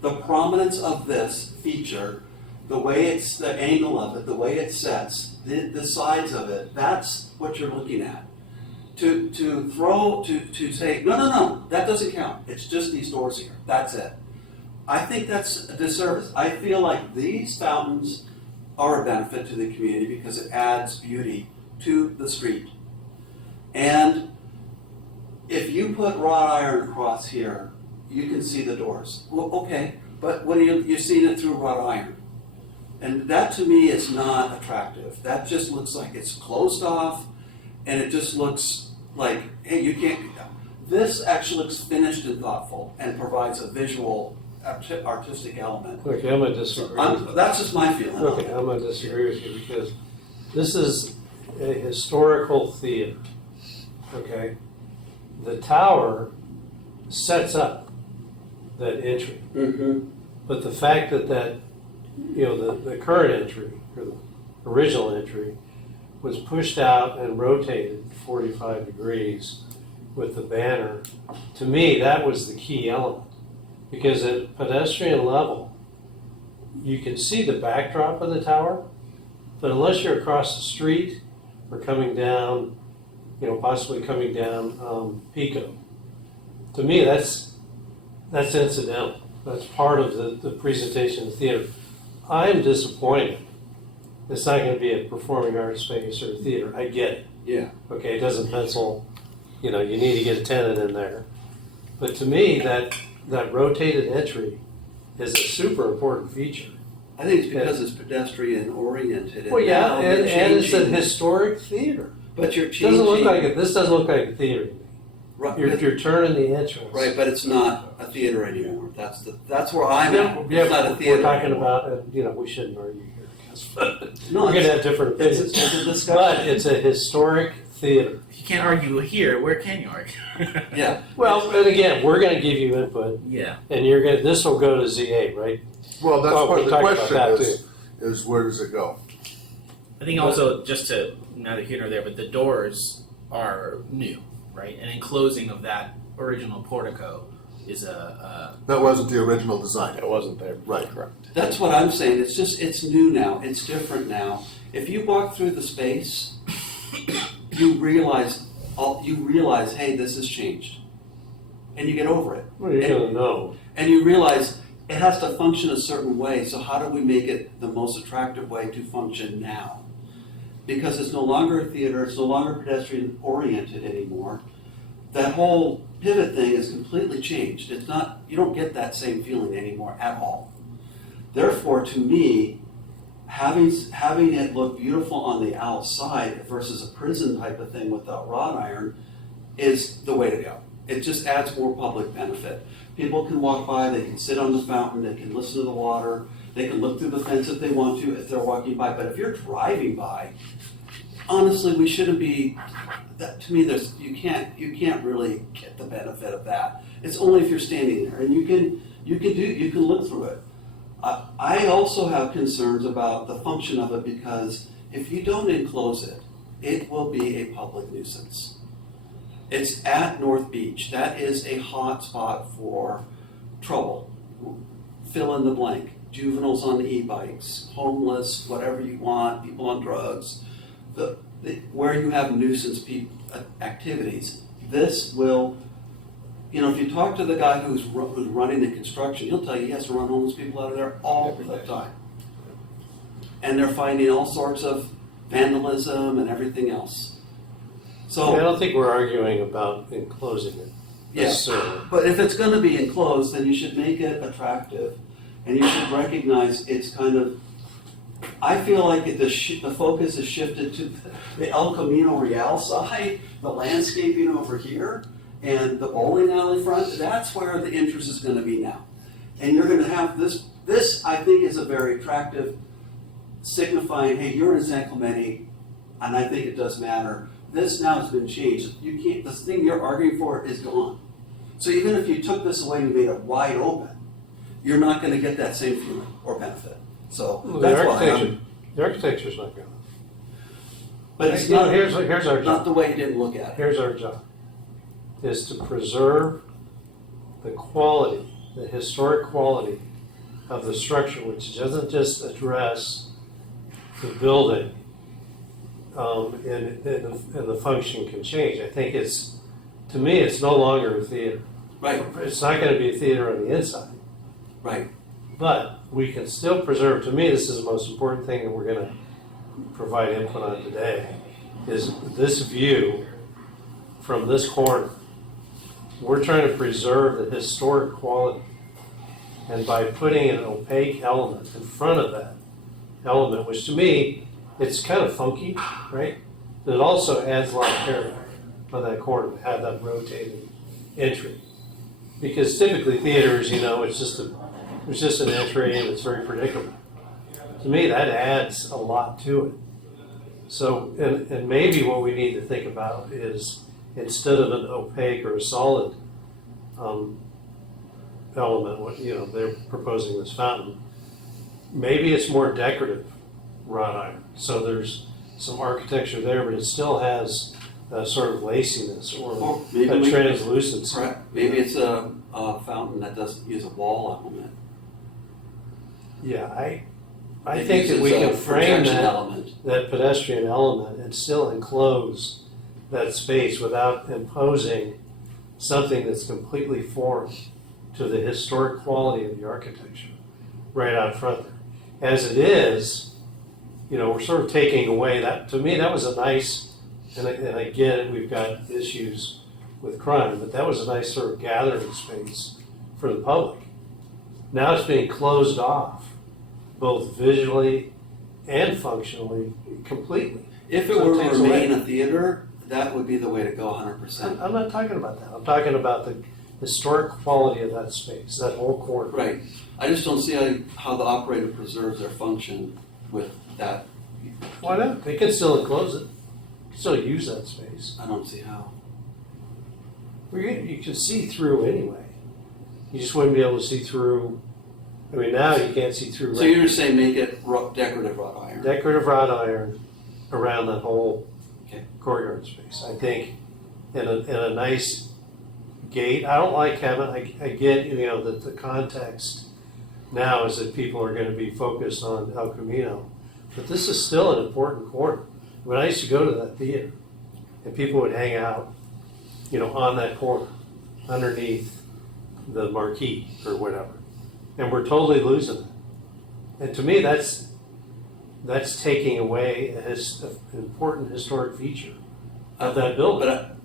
The prominence of this feature, the way it's, the angle of it, the way it sets, the sides of it, that's what you're looking at. To say, no, that doesn't count. It's just these doors here. That's it. I think that's a disservice. I feel like these fountains are a benefit to the community because it adds beauty to the street. And if you put wrought iron across here, you can see the doors. Well, okay, but when you're seeing it through wrought iron. And that to me is not attractive. That just looks like it's closed off and it just looks like, hey, you can't. This actually looks finished and thoughtful and provides a visual artistic element. Okay, I'm gonna disagree. That's just my feeling. Okay, I'm gonna disagree with you because this is a historical theater, okay? The tower sets up that entry, Mm-hmm. but the fact that the current entry, or the original entry, was pushed out and rotated 45 degrees with the banner, to me, that was the key element. Because at pedestrian level, you can see the backdrop of the tower, but unless you're across the street or coming down, possibly coming down Pico, to me that's incidental. That's part of the presentation of the theater. I'm disappointed. It's not going to be a performing arts space or a theater. I get it. Yeah. Okay, it doesn't pencil. You need to get a tenant in there. But to me, that rotated entry is a super important feature. I think it's because it's pedestrian oriented. Well, yeah, now and you're it's a changing- historic theater. But you're It changing. doesn't look like it. This doesn't look like a theater to me. Right, You're turning the entrance. right, but it's not a theater anymore. That's where I'm Yeah, at. yeah, It's not a theater. we're talking anymore. about, we shouldn't argue here, because No, we're gonna have different it's opinions. a discussion. But it's a historic theater. If you can't argue here, where can you argue? Yeah. Well, and again, we're gonna give you input, Yeah. and this will go to ZA, right? Well, that's Oh, part we of the talked about question that is where does it go? I think also just to neither here nor there, but the doors are new, right? An enclosing of that original portico is That wasn't the original design. It wasn't there. Right. Correct. That's what I'm saying. It's new now. It's different now. If you walk through the space, you realize, hey, this has changed. And you get over it. Well, you're gonna know. And you realize it has to function a certain way, so how do we make it the most attractive way to function now? Because it's no longer a theater, it's no longer pedestrian oriented anymore. That whole pivot thing is completely changed. It's not, you don't get that same feeling anymore at all. Therefore, to me, having it look beautiful on the outside versus a prison type of thing without wrought iron is the way to go. It just adds more public benefit. People can walk by, they can sit on the fountain, they can listen to the water, they can look through the fence if they want to, if they're walking by. But if you're driving by, honestly, we shouldn't be. That, to me, you can't really get the benefit of that. It's only if you're standing there, and you can look through it. I also have concerns about the function of it because if you don't enclose it, it will be a public nuisance. It's at North Beach. That is a hot spot for trouble. Fill in the blank. Juveniles on e-bikes, homeless, whatever you want, people on drugs. Where you have nuisance activities, this will, if you talk to the guy who's running the construction, he'll tell you he has to run homeless people out of there all the time. And they're finding all sorts of vandalism and everything else. I So, don't think we're arguing about enclosing it yeah, necessarily. but if it's gonna be enclosed, then you should make it attractive. And you should recognize it's kind of, I feel like the focus is shifted to the El Camino Real side, the landscaping over here, and the bowling alley front. That's where the interest is gonna be now. And you're gonna have this I think is a very attractive, signifying, hey, you're in San Clemente, and I think it does matter. This now has been changed. You can't, this thing you're arguing for is gone. So even if you took this away and made it wide open, you're not gonna get that same feeling or benefit. So Well, that's why the architecture's not going. but it's No, not, here's our not job. the way you didn't look at it. Here's our job, is to preserve the quality, the historic quality of the structure, which doesn't just address the building, and the function can change. I think to me, it's no longer a theater. Right, It's not gonna be a theater on the inside, right. but we can still preserve, to me, this is the most important thing that we're gonna provide input on today, is this view from this corner. We're trying to preserve the historic quality. And by putting an opaque element in front of that element, which to me, it's kind of funky, right? But it also adds a lot of character on that corner, to have that rotating entry. Because typically theaters, it's just an entry and it's very predictable. To me, that adds a lot to it. So, and maybe what we need to think about is, instead of an opaque or a solid element, they're proposing this fountain, maybe it's more decorative wrought iron. So there's some architecture there, but it still has a sort of laciness or a translucency. Correct. Maybe it's a fountain that doesn't use a wall element. Yeah, I It think that we uses a can frame projection element. that pedestrian element and still enclose that space without imposing something that's completely foreign to the historic quality of the architecture right out front there. As it is, we're sort of taking away that. To me, that was a nice, and I get it, we've got issues with crime, but that was a nice sort of gathering space for the public. Now it's being closed off, both visually and functionally, completely. If it So were to takes remain away. a theater, that would be the way to go 100%. I'm not talking about that. I'm talking about the historic quality of that space, that whole corner. Right. I just don't see how the operator preserves their function with that. Why not? They can still enclose it, still use that space. I don't see how. You can see through anyway. You just wouldn't be able to see through. I mean, now you can't see through. So you're just saying make it decorative wrought iron? Decorative wrought iron around that whole Okay. courtyard space. I think in a nice gate. I don't like having. I get that the context now is that people are going to be focused on El Camino, but this is still an important corner. When I used to go to that theater, and people would hang out, on that corner, underneath the marquee or whatever, and we're totally losing it. And to me, that's taking away an important historic feature of that building. But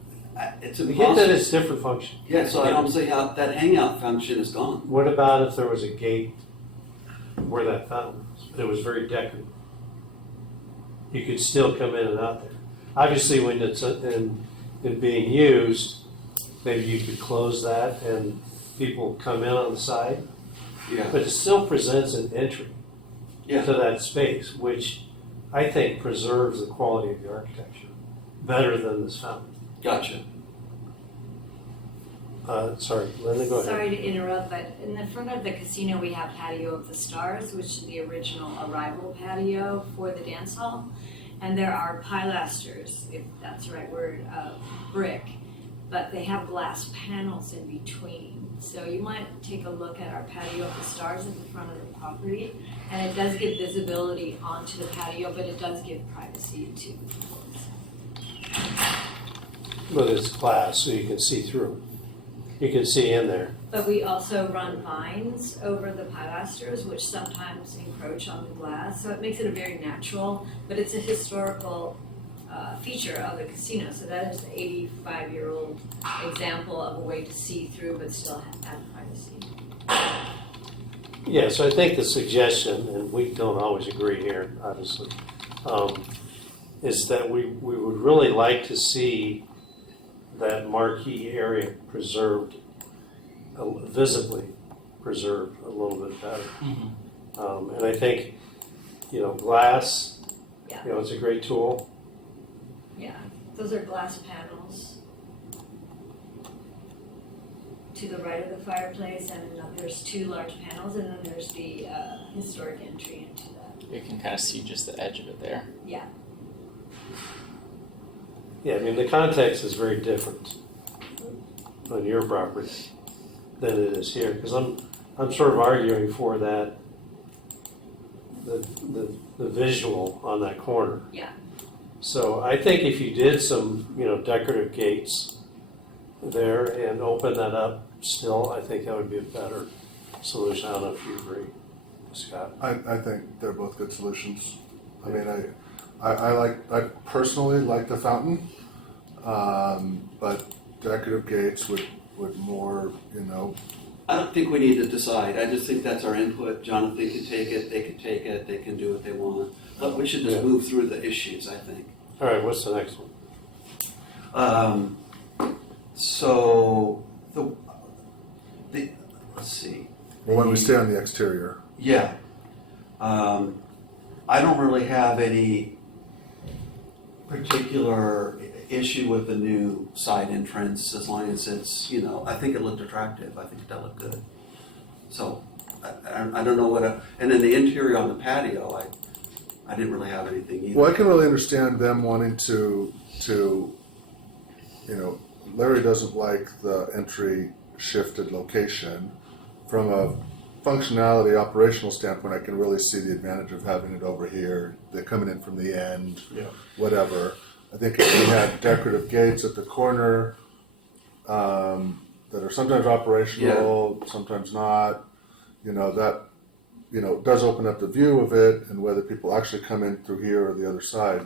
it's We get impossible. that it's different function. Yeah, so I don't see how that hangout function is gone. What about if there was a gate where that fountain was, but it was very decorative? You could still come in and out there. Obviously, when it's in being used, maybe you could close that and people come in on the side, Yeah. but it still presents an entry Yeah. to that space, which I think preserves the quality of the architecture better than this fountain. Gotcha. Sorry, Linda, go ahead. Sorry to interrupt, but in the front of the casino, we have Patio of the Stars, which is the original arrival patio for the dance hall. And there are pilasters, if that's the right word, of brick, but they have glass panels in between. So you might take a look at our Patio of the Stars at the front of the property. And it does give visibility onto the patio, but it does give privacy to people. But it's glass, so you can see through. You can see in there. But we also run vines over the pilasters, which sometimes encroach on the glass. So it makes it a very natural, but it's a historical feature of the casino. So that is the 85-year-old example of a way to see through but still have privacy. Yeah, so I think the suggestion, and we don't always agree here, obviously, is that we would really like to see that marquee area preserved, visibly preserved a little bit better. And I think, glass, Yeah. it's a great tool. Yeah, those are glass panels to the right of the fireplace, and there's two large panels, and then there's the historic entry into that. You can kind of see just the edge of it there. Yeah, Yeah, I mean, the context is very different on your property than it is here, because I'm sort of arguing for that, the visual on that corner. yeah. So I think if you did some, decorative gates there and open that up still, I think that would be a better solution. I don't know if you agree, Scott. I think they're both good solutions. I mean, I personally like the fountain, but decorative gates would more, I don't think we need to decide. I just think that's our input. Jonathan can take it, they can take it, they can do what they want. But we should just Yeah. move through the issues, I think. All right, what's the next one? So let's see. well, when we stay on the exterior. Yeah. I don't really have any particular issue with the new side entrance as long as it's, I think it looked attractive. I think that looked good. So I don't know and then the interior on the patio, I didn't really have anything either. Well, I can really understand them wanting to Larry doesn't like the entry shifted location. From a functionality, operational standpoint, I can really see the advantage of having it over here. They're coming in from the end, whatever. I think if we had decorative gates at the corner that are sometimes operational, sometimes not, that does open up the view of it, and whether people actually come in through here or the other side.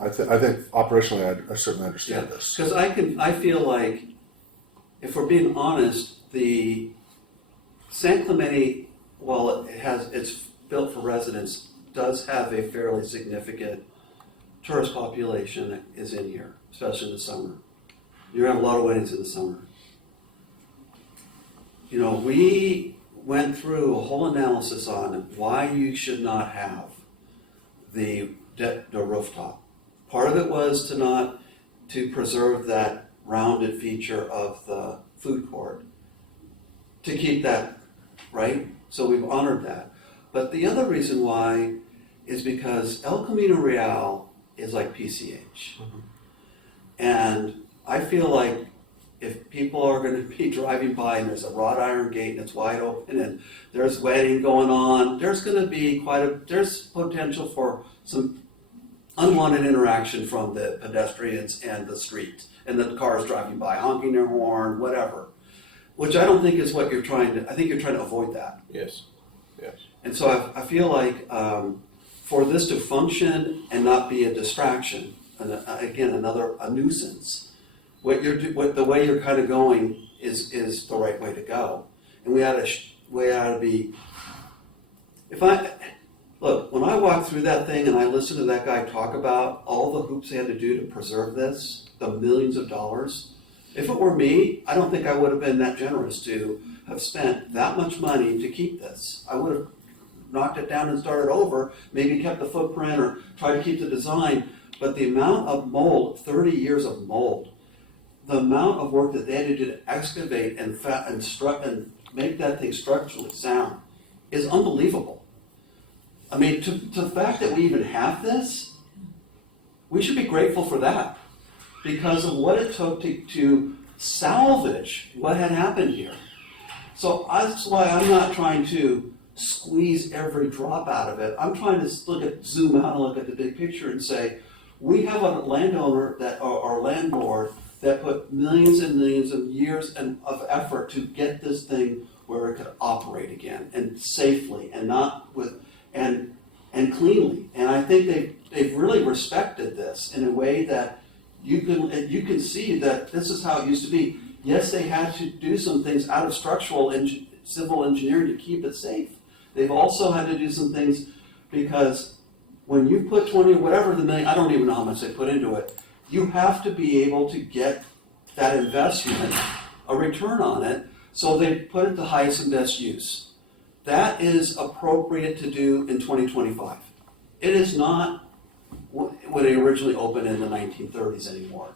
I think operationally, I certainly understand this. Because I feel like, if we're being honest, the San Clemente, while it's built for residents, does have a fairly significant tourist population that is in here, especially in the summer. You have a lot of weddings in the summer. We went through a whole analysis on why you should not have the rooftop. Part of it was to preserve that rounded feature of the food court, to keep that, right? So we've honored that. But the other reason why is because El Camino Real is like PCH. And I feel like if people are going to be driving by and there's a wrought iron gate and it's wide open and there's wedding going on, there's going to be there's potential for some unwanted interaction from the pedestrians and the street and the cars driving by, honking their horn, whatever. Which I don't think is what you're I think you're trying to avoid that. Yes. And so I feel like for this to function and not be a distraction, and again, a nuisance, the way you're kind of going is the right way to go. And we ought to be, look, when I walk through that thing and I listen to that guy talk about all the hoops they had to do to preserve this, the millions of dollars, if it were me, I don't think I would have been that generous to have spent that much money to keep this. I would have knocked it down and started over, maybe kept the footprint or tried to keep the design. But the amount of mold, 30 years of mold, the amount of work that they had to do to excavate and make that thing structurally sound is unbelievable. I mean, to the fact that we even have this, we should be grateful for that because of what it took to salvage what had happened here. So that's why I'm not trying to squeeze every drop out of it. I'm trying to zoom out and look at the big picture and say, we have a landowner our landlord that put millions and millions of years of effort to get this thing where it could operate again and safely and not with, and and cleanly. And I think they've really respected this in a way that you can see that this is how it used to be. Yes, they had to do some things out of structural and civil engineering to keep it safe. They've also had to do some things because when you put 20 whatever the million, I don't even know how much they put into it, you have to be able to get that investment, a return on it, so they put it to highest and best use. That is appropriate to do in 2025. It is not when it originally opened in the 1930s anymore.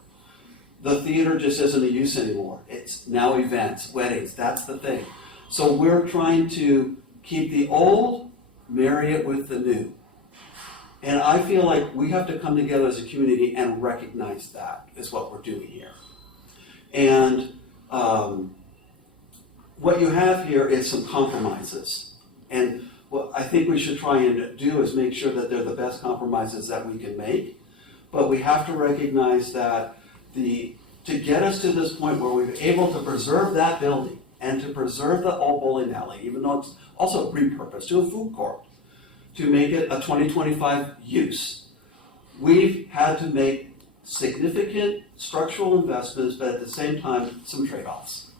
The theater just isn't in use anymore. It's now events, weddings, that's the thing. So we're trying to keep the old, marry it with the new. And I feel like we have to come together as a community and recognize that is what we're doing here. And what you have here is some compromises. And what I think we should try and do is make sure that they're the best compromises that we can make. But we have to recognize that to get us to this point where we're able to preserve that building and to preserve the old bowling alley, even though it's also repurposed to a food court, to make it a 2025 use, we've had to make significant structural investments, but at the same time, some trade-offs.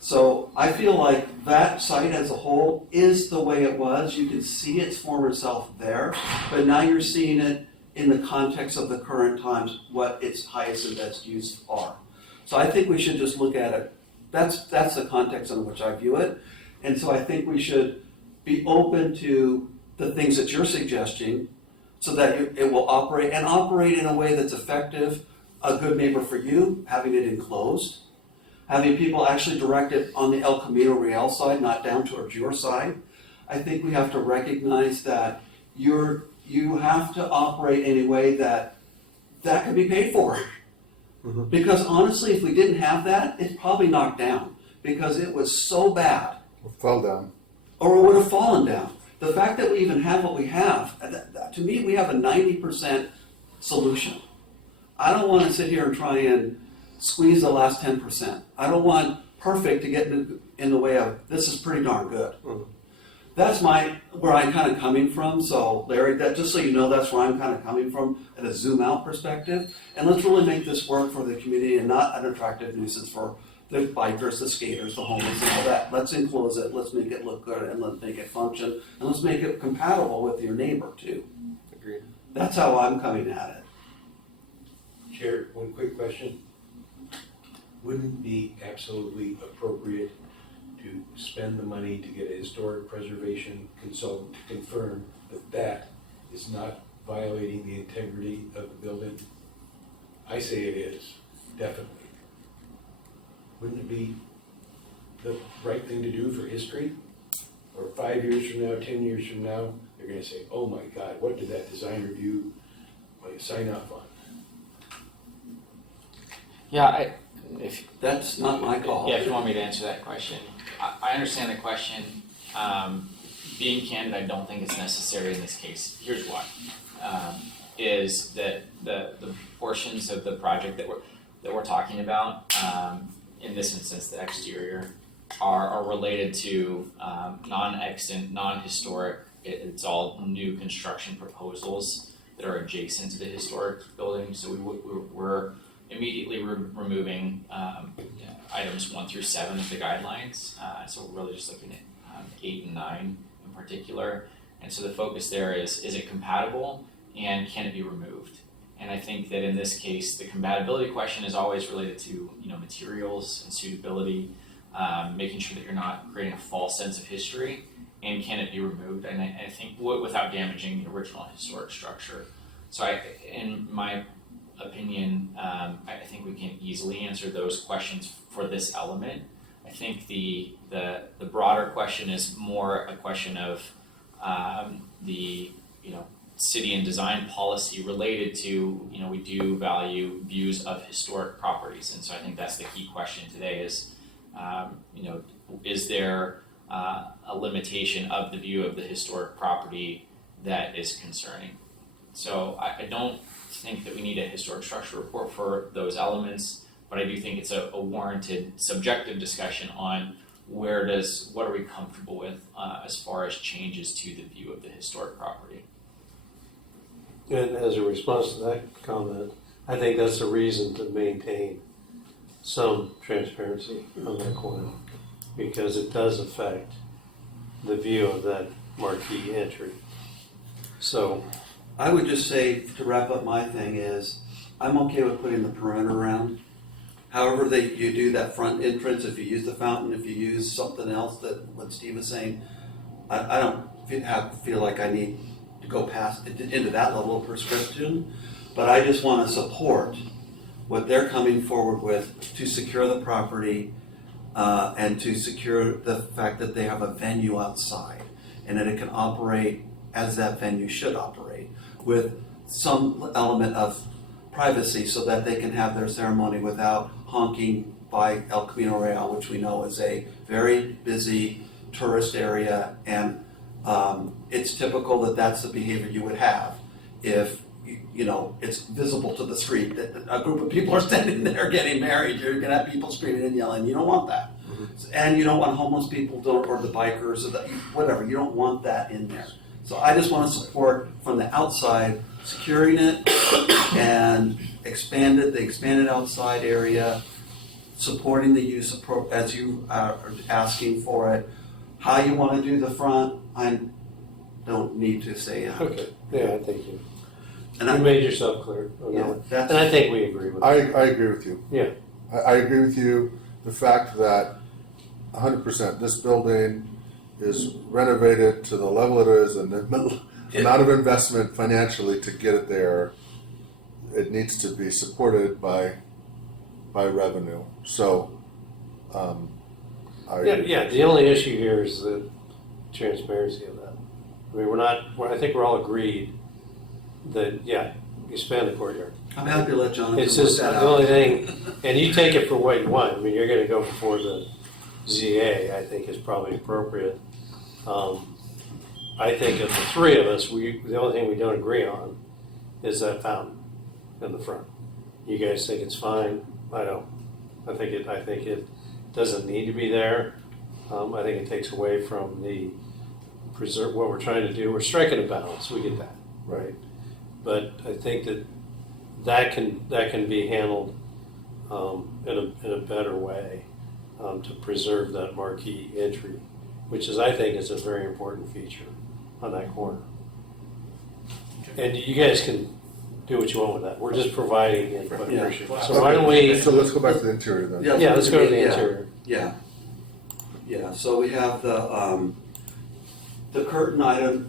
So I feel like that site as a whole is the way it was. You can see its former self there, but now you're seeing it in the context of the current times, what its highest and best use are. So I think we should just look at it. That's the context in which I view it. And so I think we should be open to the things that you're suggesting so that it will operate in a way that's effective, a good neighbor for you, having it enclosed, having people actually direct it on the El Camino Real side, not down towards your side. I think we have to recognize that you have to operate in a way that can be paid for. Mhm. Because honestly, if we didn't have that, it's probably knocked down because it was so bad. It fell down. Or it would have fallen down. The fact that we even have what we have, to me, we have a 90% solution. I don't want to sit here and try and squeeze the last 10%. I don't want perfect to get in the way of this is pretty darn good. Mhm. That's where I'm kind of coming from. So Larry, just so you know, that's where I'm kind of coming from at a zoom out perspective. And let's really make this work for the community and not an attractive nuisance for the bikers, the skaters, the homeless, and all that. Let's enclose it, let's make it look good, and let's make it function, and let's make it compatible with your neighbor too. Agreed. That's how I'm coming at it. Chair, one quick question. Wouldn't it be absolutely appropriate to spend the money to get a historic preservation consultant to confirm that that is not violating the integrity of the building? I say it is, definitely. Wouldn't it be the right thing to do for history? Or 5 years from now, 10 years from now, they're gonna say, oh my God, what did that designer do? Like, sign off on. Yeah, if That's not my call. Yeah, if you want me to answer that question, I understand the question. Being candid, I don't think it's necessary in this case. Here's why: is that the portions of the project that we're talking about, in this instance, the exterior, are related to non-extant, non-historic. It's all new construction proposals that are adjacent to the historic building. So we're immediately removing items 1 through 7 of the guidelines. So we're really just looking at 8 and 9 in particular. And so the focus there is it compatible and can it be removed? And I think that in this case, the compatibility question is always related to materials and suitability, making sure that you're not creating a false sense of history, and can it be removed? And I think without damaging the original historic structure. So in my opinion, I think we can easily answer those questions for this element. I think the broader question is more a question of the city and design policy related to we do value views of historic properties, and so I think that's the key question today is is there a limitation of the view of the historic property that is concerning? So I don't think that we need a historic structure report for those elements, but I do think it's a warranted subjective discussion on what are we comfortable with as far as changes to the view of the historic property? And as a response to that comment, I think that's a reason to maintain some transparency on that corner, because it does affect the view of that marquee entry. So, I would just say, to wrap up my thing is, I'm okay with putting the perimeter around. However you do that front entrance, if you use the fountain, if you use something else that what Steve was saying, I don't feel like I need to go past into that level of prescription, but I just want to support what they're coming forward with to secure the property and to secure the fact that they have a venue outside and that it can operate as that venue should operate, with some element of privacy so that they can have their ceremony without honking by El Camino Real, which we know is a very busy tourist area, and it's typical that that's the behavior you would have if it's visible to the street that a group of people are standing there getting married. You're gonna have people screaming and yelling. You don't want that. And you don't want homeless people or the bikers or whatever. You don't want that in there. So I just want to support from the outside, securing it and the expanded outside area, supporting the use of as you are asking for it. How you want to do the front, I don't need to say that. okay, yeah, I think you And made yourself clear on that one. that's, And I think we agree with I that. agree with you. Yeah. I agree with you. The fact that 100% this building is renovated to the level it is and the amount of investment financially to get it there, it needs to be supported by revenue. So, Yeah, the only issue here is the transparency of that. I mean, I think we're all agreed that, yeah, you expand the courtyard. I'm happy to let Jonathan It's work just that the out. only thing, and you take it for what you want. I mean, you're gonna go before the ZA, I think is probably appropriate. I think of the three of us, the only thing we don't agree on is that fountain in the front. You guys think it's fine? I don't. I think it doesn't need to be there. I think it takes away from the preserve what we're trying to do. We're striking a balance. We get that, right? But I think that can be handled in a better way to preserve that marquee entry, which I think is a very important feature on that corner. And you guys can do what you want with that. We're just providing input. Yeah. So why don't we? So let's go back to the interior then. Yeah, let's go to the Yeah. interior. Yeah, so we have the curtain item.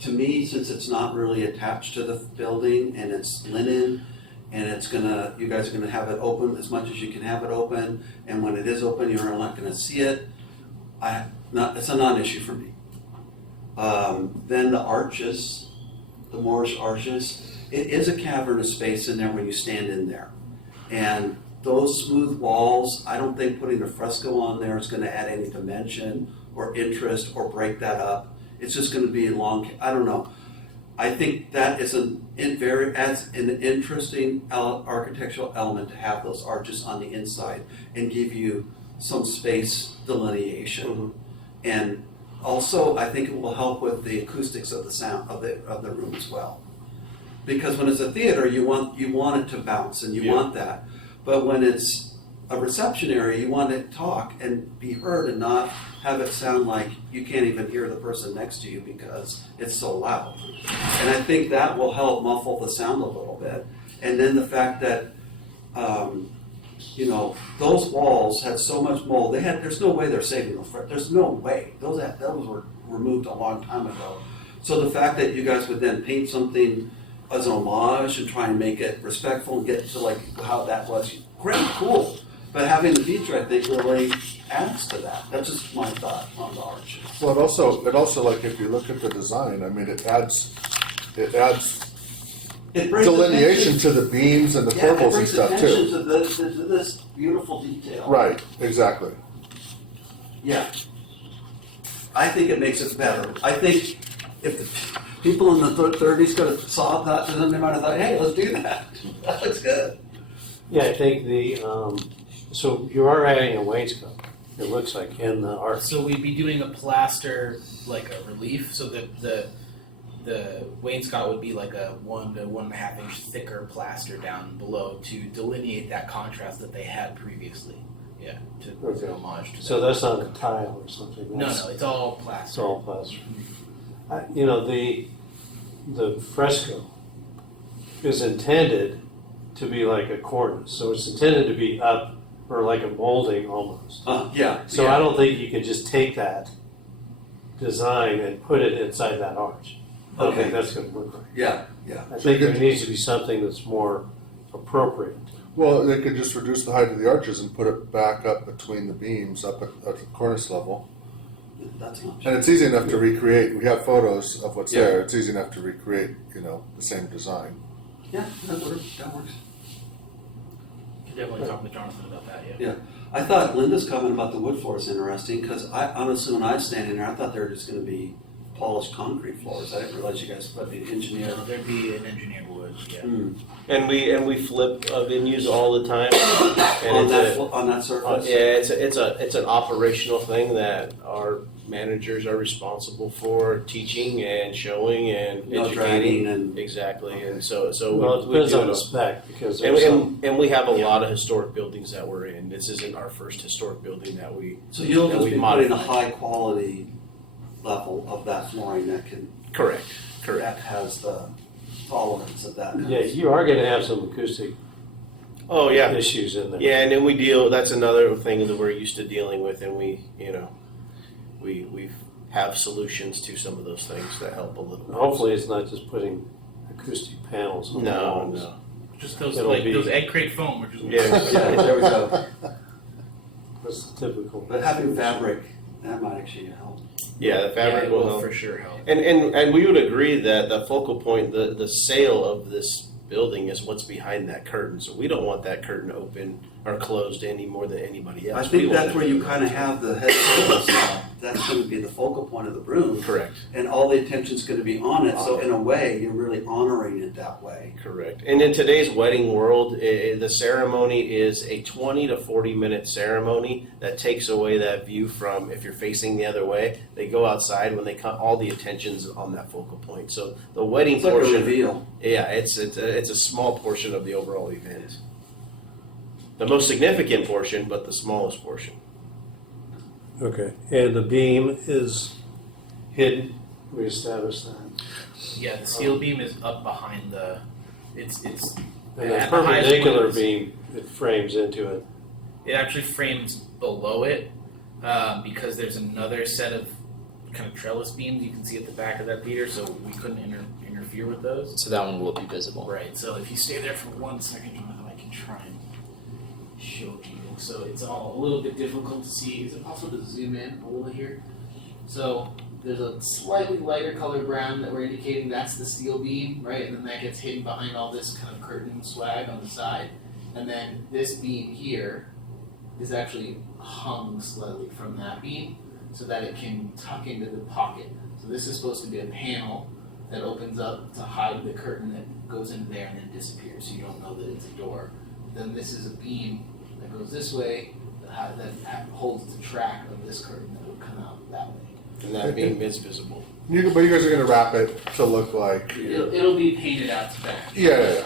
To me, since it's not really attached to the building and it's linen and you guys are gonna have it open as much as you can have it open, and when it is open, you're not gonna see it. It's a non-issue for me. Then the arches, the Moorish arches, it is a cavernous space in there when you stand in there. And those smooth walls, I don't think putting a fresco on there is gonna add any dimension or interest or break that up. It's just gonna be I don't know. I think that is adds an interesting architectural element to have those arches on the inside and give you some space delineation. Mm-hmm. And also, I think it will help with the acoustics of the sound of the room as well. Because when it's a theater, you want it to bounce and you want that. But when it's a reception area, you want to talk and be heard and not have it sound like you can't even hear the person next to you because it's so loud. And I think that will help muffle the sound a little bit. And then the fact that, those walls had so much mold. There's no way they're saving those. There's no way. Those were removed a long time ago. So the fact that you guys would then paint something as an homage and try and make it respectful and get to like how that was, great, cool. But having the feature, I think, really adds to that. That's just my thought on the arches. Well, it also like if you look at the design, I mean, it adds It brings delineation attention- to the beams and the Yeah, it purples and brings stuff attention too. to this beautiful detail. Right, exactly. Yeah. I think it makes it better. I think if the people in the 30s could have saw that, then they might have thought, hey, let's do that. That looks good. Yeah, I think so you are adding a wainscot it looks like, in the arch. So we'd be doing a plaster, like a relief, so that the wainscot would be like a 1 to 1.5 inch thicker plaster down below to delineate that contrast that they had previously. Yeah, to Okay. pay homage to So that. that's not a tile or something? No, That's- no, it's all It's plaster. all plaster. You know, the fresco is intended to be like a cornice, so it's intended to be up or like a molding almost. Yeah. So I don't think you can just take that design and put it inside that arch. I don't think Okay. that's gonna look right. Yeah, yeah. I think there needs to be something that's more appropriate. Well, they could just reduce the height of the arches and put it back up between the beams, up at the cornice level. That's an option. And it's easy enough to recreate. We have photos of what's Yeah. there. It's easy enough to recreate, the same design. Yeah, that works. That works. Could definitely talk with Jonathan about that, yeah. Yeah. I thought Linda's comment about the wood floor is interesting because I honestly, when I was standing there, I thought they were just going to be polished concrete floors. I didn't realize you guys put the engineer. Yeah, there'd be an engineered wood, yeah. And we flip venues all the time. And On it's that, a- on that surface? yeah, it's an operational thing that our managers are responsible for teaching and showing and No educating. dragging and. Exactly, and so Well, it we depends do on the it. spec, because And, there's some, and we have a lot of historic buildings that we're in. This isn't our first historic building that we. So you'll that just we be putting a modify. high quality level of that flooring that Correct. that has the tolerance of that. yeah, you are gonna have some acoustic Oh yeah. issues in there. Yeah, and then we deal. That's another thing that we're used to dealing with, and we have solutions to some of those things that help a little bit. Hopefully, it's not just putting acoustic panels on the No, walls. no. Just those, It'll like, be- those egg crate foam, which is. Yeah. Yeah, there we go. That's the typical. But having fabric, that might actually help. Yeah, the fabric Yeah, it will help. for sure help. And we would agree that the focal point, the sale of this building is what's behind that curtain. So we don't want that curtain open or closed any more than anybody else. I We think want that's it where to you be- kind of have the head surface. That's going to be the focal point of the room. Correct. And all the attention's going to be on it. So in a way, you're really honoring it that way. Correct. And in today's wedding world, the ceremony is a 20 to 40 minute ceremony that takes away that view from if you're facing the other way. They go outside when they come, all the attention's on that focal point. So the wedding It's like a portion, reveal. yeah, it's a small portion of the overall event. The most significant portion, but the smallest portion. Okay, and the beam is hidden, we established that. Yeah, the steel beam is up behind it's And At the the highest perpendicular points. beam, it frames into it. it actually frames below it, because there's another set of kind of trellis beams you can see at the back of that theater, so we couldn't interfere with those. So that one will be visible. Right, so if you stay there for 1 second, Jonathan, I can try and show you. So it's all a little bit difficult to see. Is it possible to zoom in a little here? So there's a slightly lighter color brown that we're indicating that's the steel beam, right? And then that gets hidden behind all this kind of curtain swag on the side. And then this beam here is actually hung slightly from that beam so that it can tuck into the pocket. So this is supposed to be a panel that opens up to hide the curtain that goes into there and then disappears, so you don't know that it's a door. Then this is a beam that goes this way that holds the track of this curtain that would come out that way. And that beam is visible. But you guys are going to wrap it to look like. It'll be painted out to back. Yeah.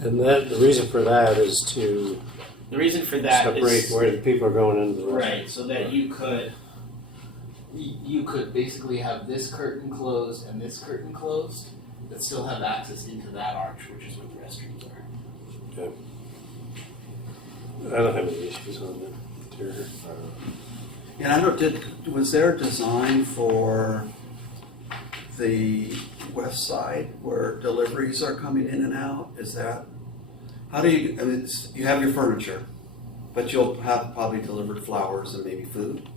And that, the reason for that is to The reason for that separate is where the people are going into the restaurant. right, so that you could basically have this curtain closed and this curtain closed, but still have access into that arch, which is where the restrooms are. I don't have any issues on the interior. And was there a design for the west side where deliveries are coming in and out? Is that, how do you, I mean, you have your furniture, but you'll have probably delivered flowers and maybe food.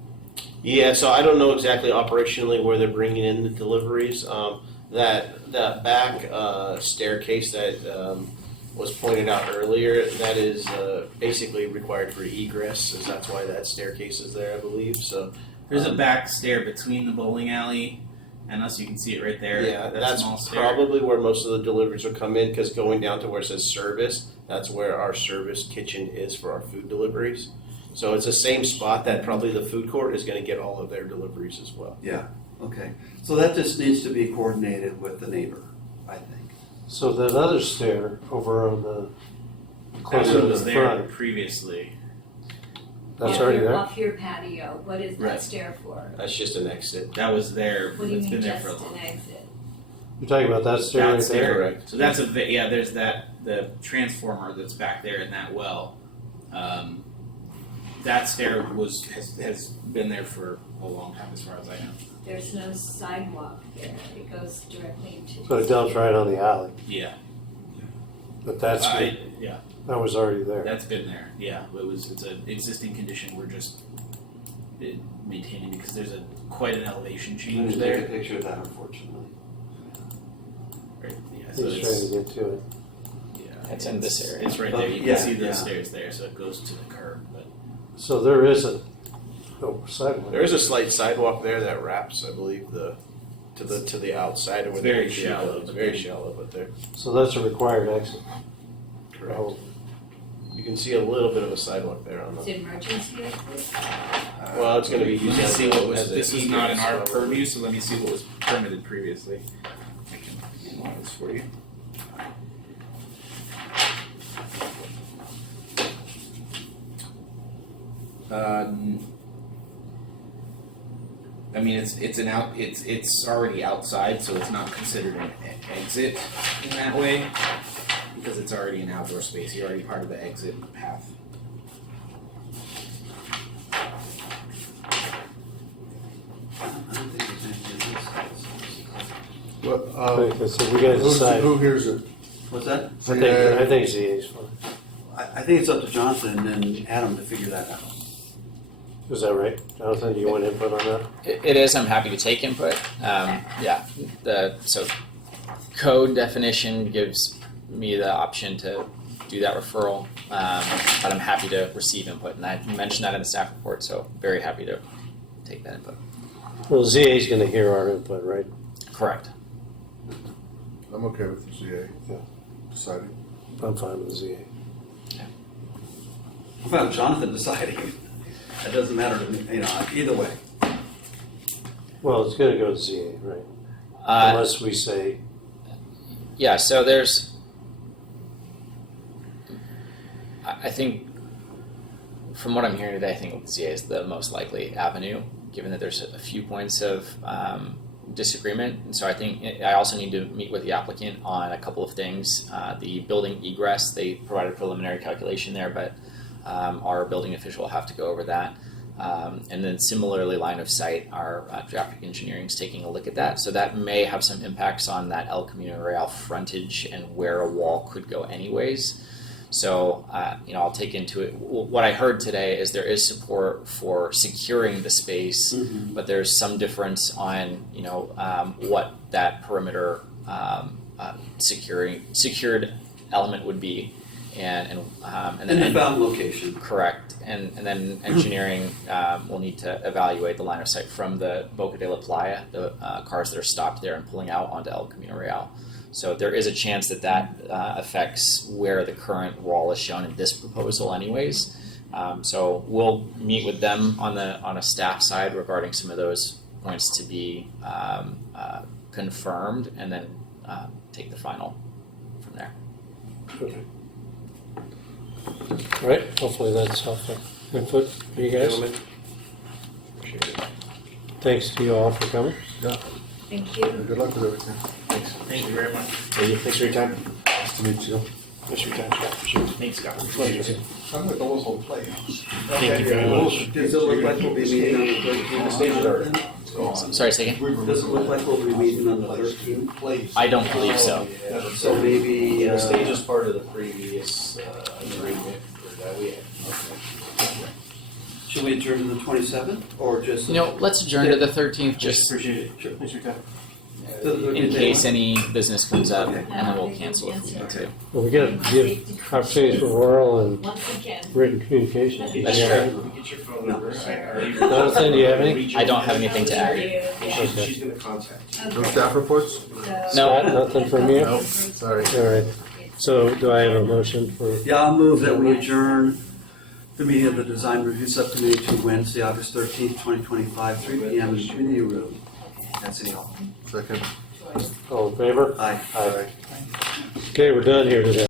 Yeah, so I don't know exactly operationally where they're bringing in the deliveries. That back staircase that was pointed out earlier, that is basically required for egress, so that's why that staircase is there, I believe. So There's a back stair between the bowling alley unless you can see it right there. Yeah, that that's small stair. probably where most of the deliveries will come in, because going down to where it says service, that's where our service kitchen is for our food deliveries. So it's the same spot that probably the food court is gonna get all of their deliveries as well. Yeah, okay. So that just needs to be coordinated with the neighbor, I think. So that other stair over on the That closer one to was the there front, previously. that's already there? Off your patio, what is that Right. stair for? That's just an exit. That was there. What do you It's mean been there just for a an long time. exit? You're talking about that stair right That's there? there. Correct. So that's yeah. There's the transformer that's back there in that well. That stair has been there for a long time, as far as I know. There's no sidewalk there, it goes directly into. So it dumps right on the alley, Yeah. but that's, Yeah. that was already there. That's been there. Yeah. It's an existing condition. We're just maintaining because there's quite an elevation I'm change gonna there. take a picture of that, unfortunately. Right. Yeah. So He's trying to get to it. yeah. It's in this area. It's right there. You can Yeah, see the yeah. stairs there, so it goes to the curb. But So there is a sidewalk. There is a slight sidewalk there that wraps, I believe, to the outside of where It's very the AC shallow, goes. It's but very then- shallow, but there. So that's a required exit. Correct. Oh, You can see a little bit of a sidewalk there on It's the. emergency exit? Well, it's going to be let used me as see a- what was. as a This is not in our egress. purview, so let me see what was permitted previously. I can analyze this for you. I mean, it's already outside, so it's not considered an exit in that way because it's already an outdoor space. You're already part of the exit path. I don't think there's anything else. What, okay, so we gotta decide. who hears it? What's that? I think ZA's fine. I think it's up to Jonathan and Adam to figure that out. Is that right? Jonathan, do you want input on that? It is. I'm happy to take input. Yeah. So code definition gives me the option to do that referral, but I'm happy to receive input, and I mentioned that in the staff report. So very happy to take that input. Well, ZA's gonna hear our input, right? Correct. I'm okay with the ZA. Yeah. Deciding. I'm fine with ZA. I'm fine with Jonathan deciding. It doesn't matter to me, either way. Well, it's gonna go to ZA, right? Unless we say, Yeah, so I think, from what I'm hearing today, I think ZA is the most likely avenue, given that there's a few points of disagreement. And so I think I also need to meet with the applicant on a couple of things. The building egress, they provided a preliminary calculation there, but our building official will have to go over that. And then similarly, line of sight, our traffic engineering is taking a look at that. So that may have some impacts on that El Camino Real frontage and where a wall could go anyways. So, I'll take into it. What I heard today is there is support for securing the space, but there's some difference on, what that perimeter secured element would be. And In then the found location. correct, and then engineering will need to evaluate the line of sight from the Boca de la Playa, the cars that are stopped there and pulling out onto El Camino Real. So there is a chance that affects where the current wall is shown in this proposal, anyways. So we'll meet with them on a staff side regarding some of those points to be confirmed, and then take the final from there. okay. All right, hopefully that's helpful input for you guys. Gentlemen. Appreciate it. Thanks to you all for coming. Thank you. Good luck with everything. Thank you very much. Thanks for your time. Nice to meet you. Thanks for your time, Scott. Appreciate it. Thanks, Scott. Some of those will play house. Thank you very much. Does it look like we'll be meeting on the 13th? The stage is already- Sorry, say again? Does it look like we'll be meeting on the 13th? Place. I don't believe so. So maybe, The stage is part of the previous agreement that we had. should we adjourn to the 27th or just? Let's adjourn to the 13th. Just Appreciate it. Sure. Thanks for your time. in case any business comes up, and then we'll cancel if we need to. Well, we gotta give opportunities for oral and Once again. written communication. That's true. Get your phone number. Jonathan, do you have any? I don't have anything to add. Okay. She's gonna contact you. No staff reports? No. Scott, nothing from you? Nope, sorry. All right. So do I have a motion for, Yeah, I'll move that we adjourn the meeting of the Design Review Subcommittee to Wednesday, August 13th, 2025, 3 p.m. in the community room at City Hall. Second. all in favor? Aye. Aye. Okay, we're done here today.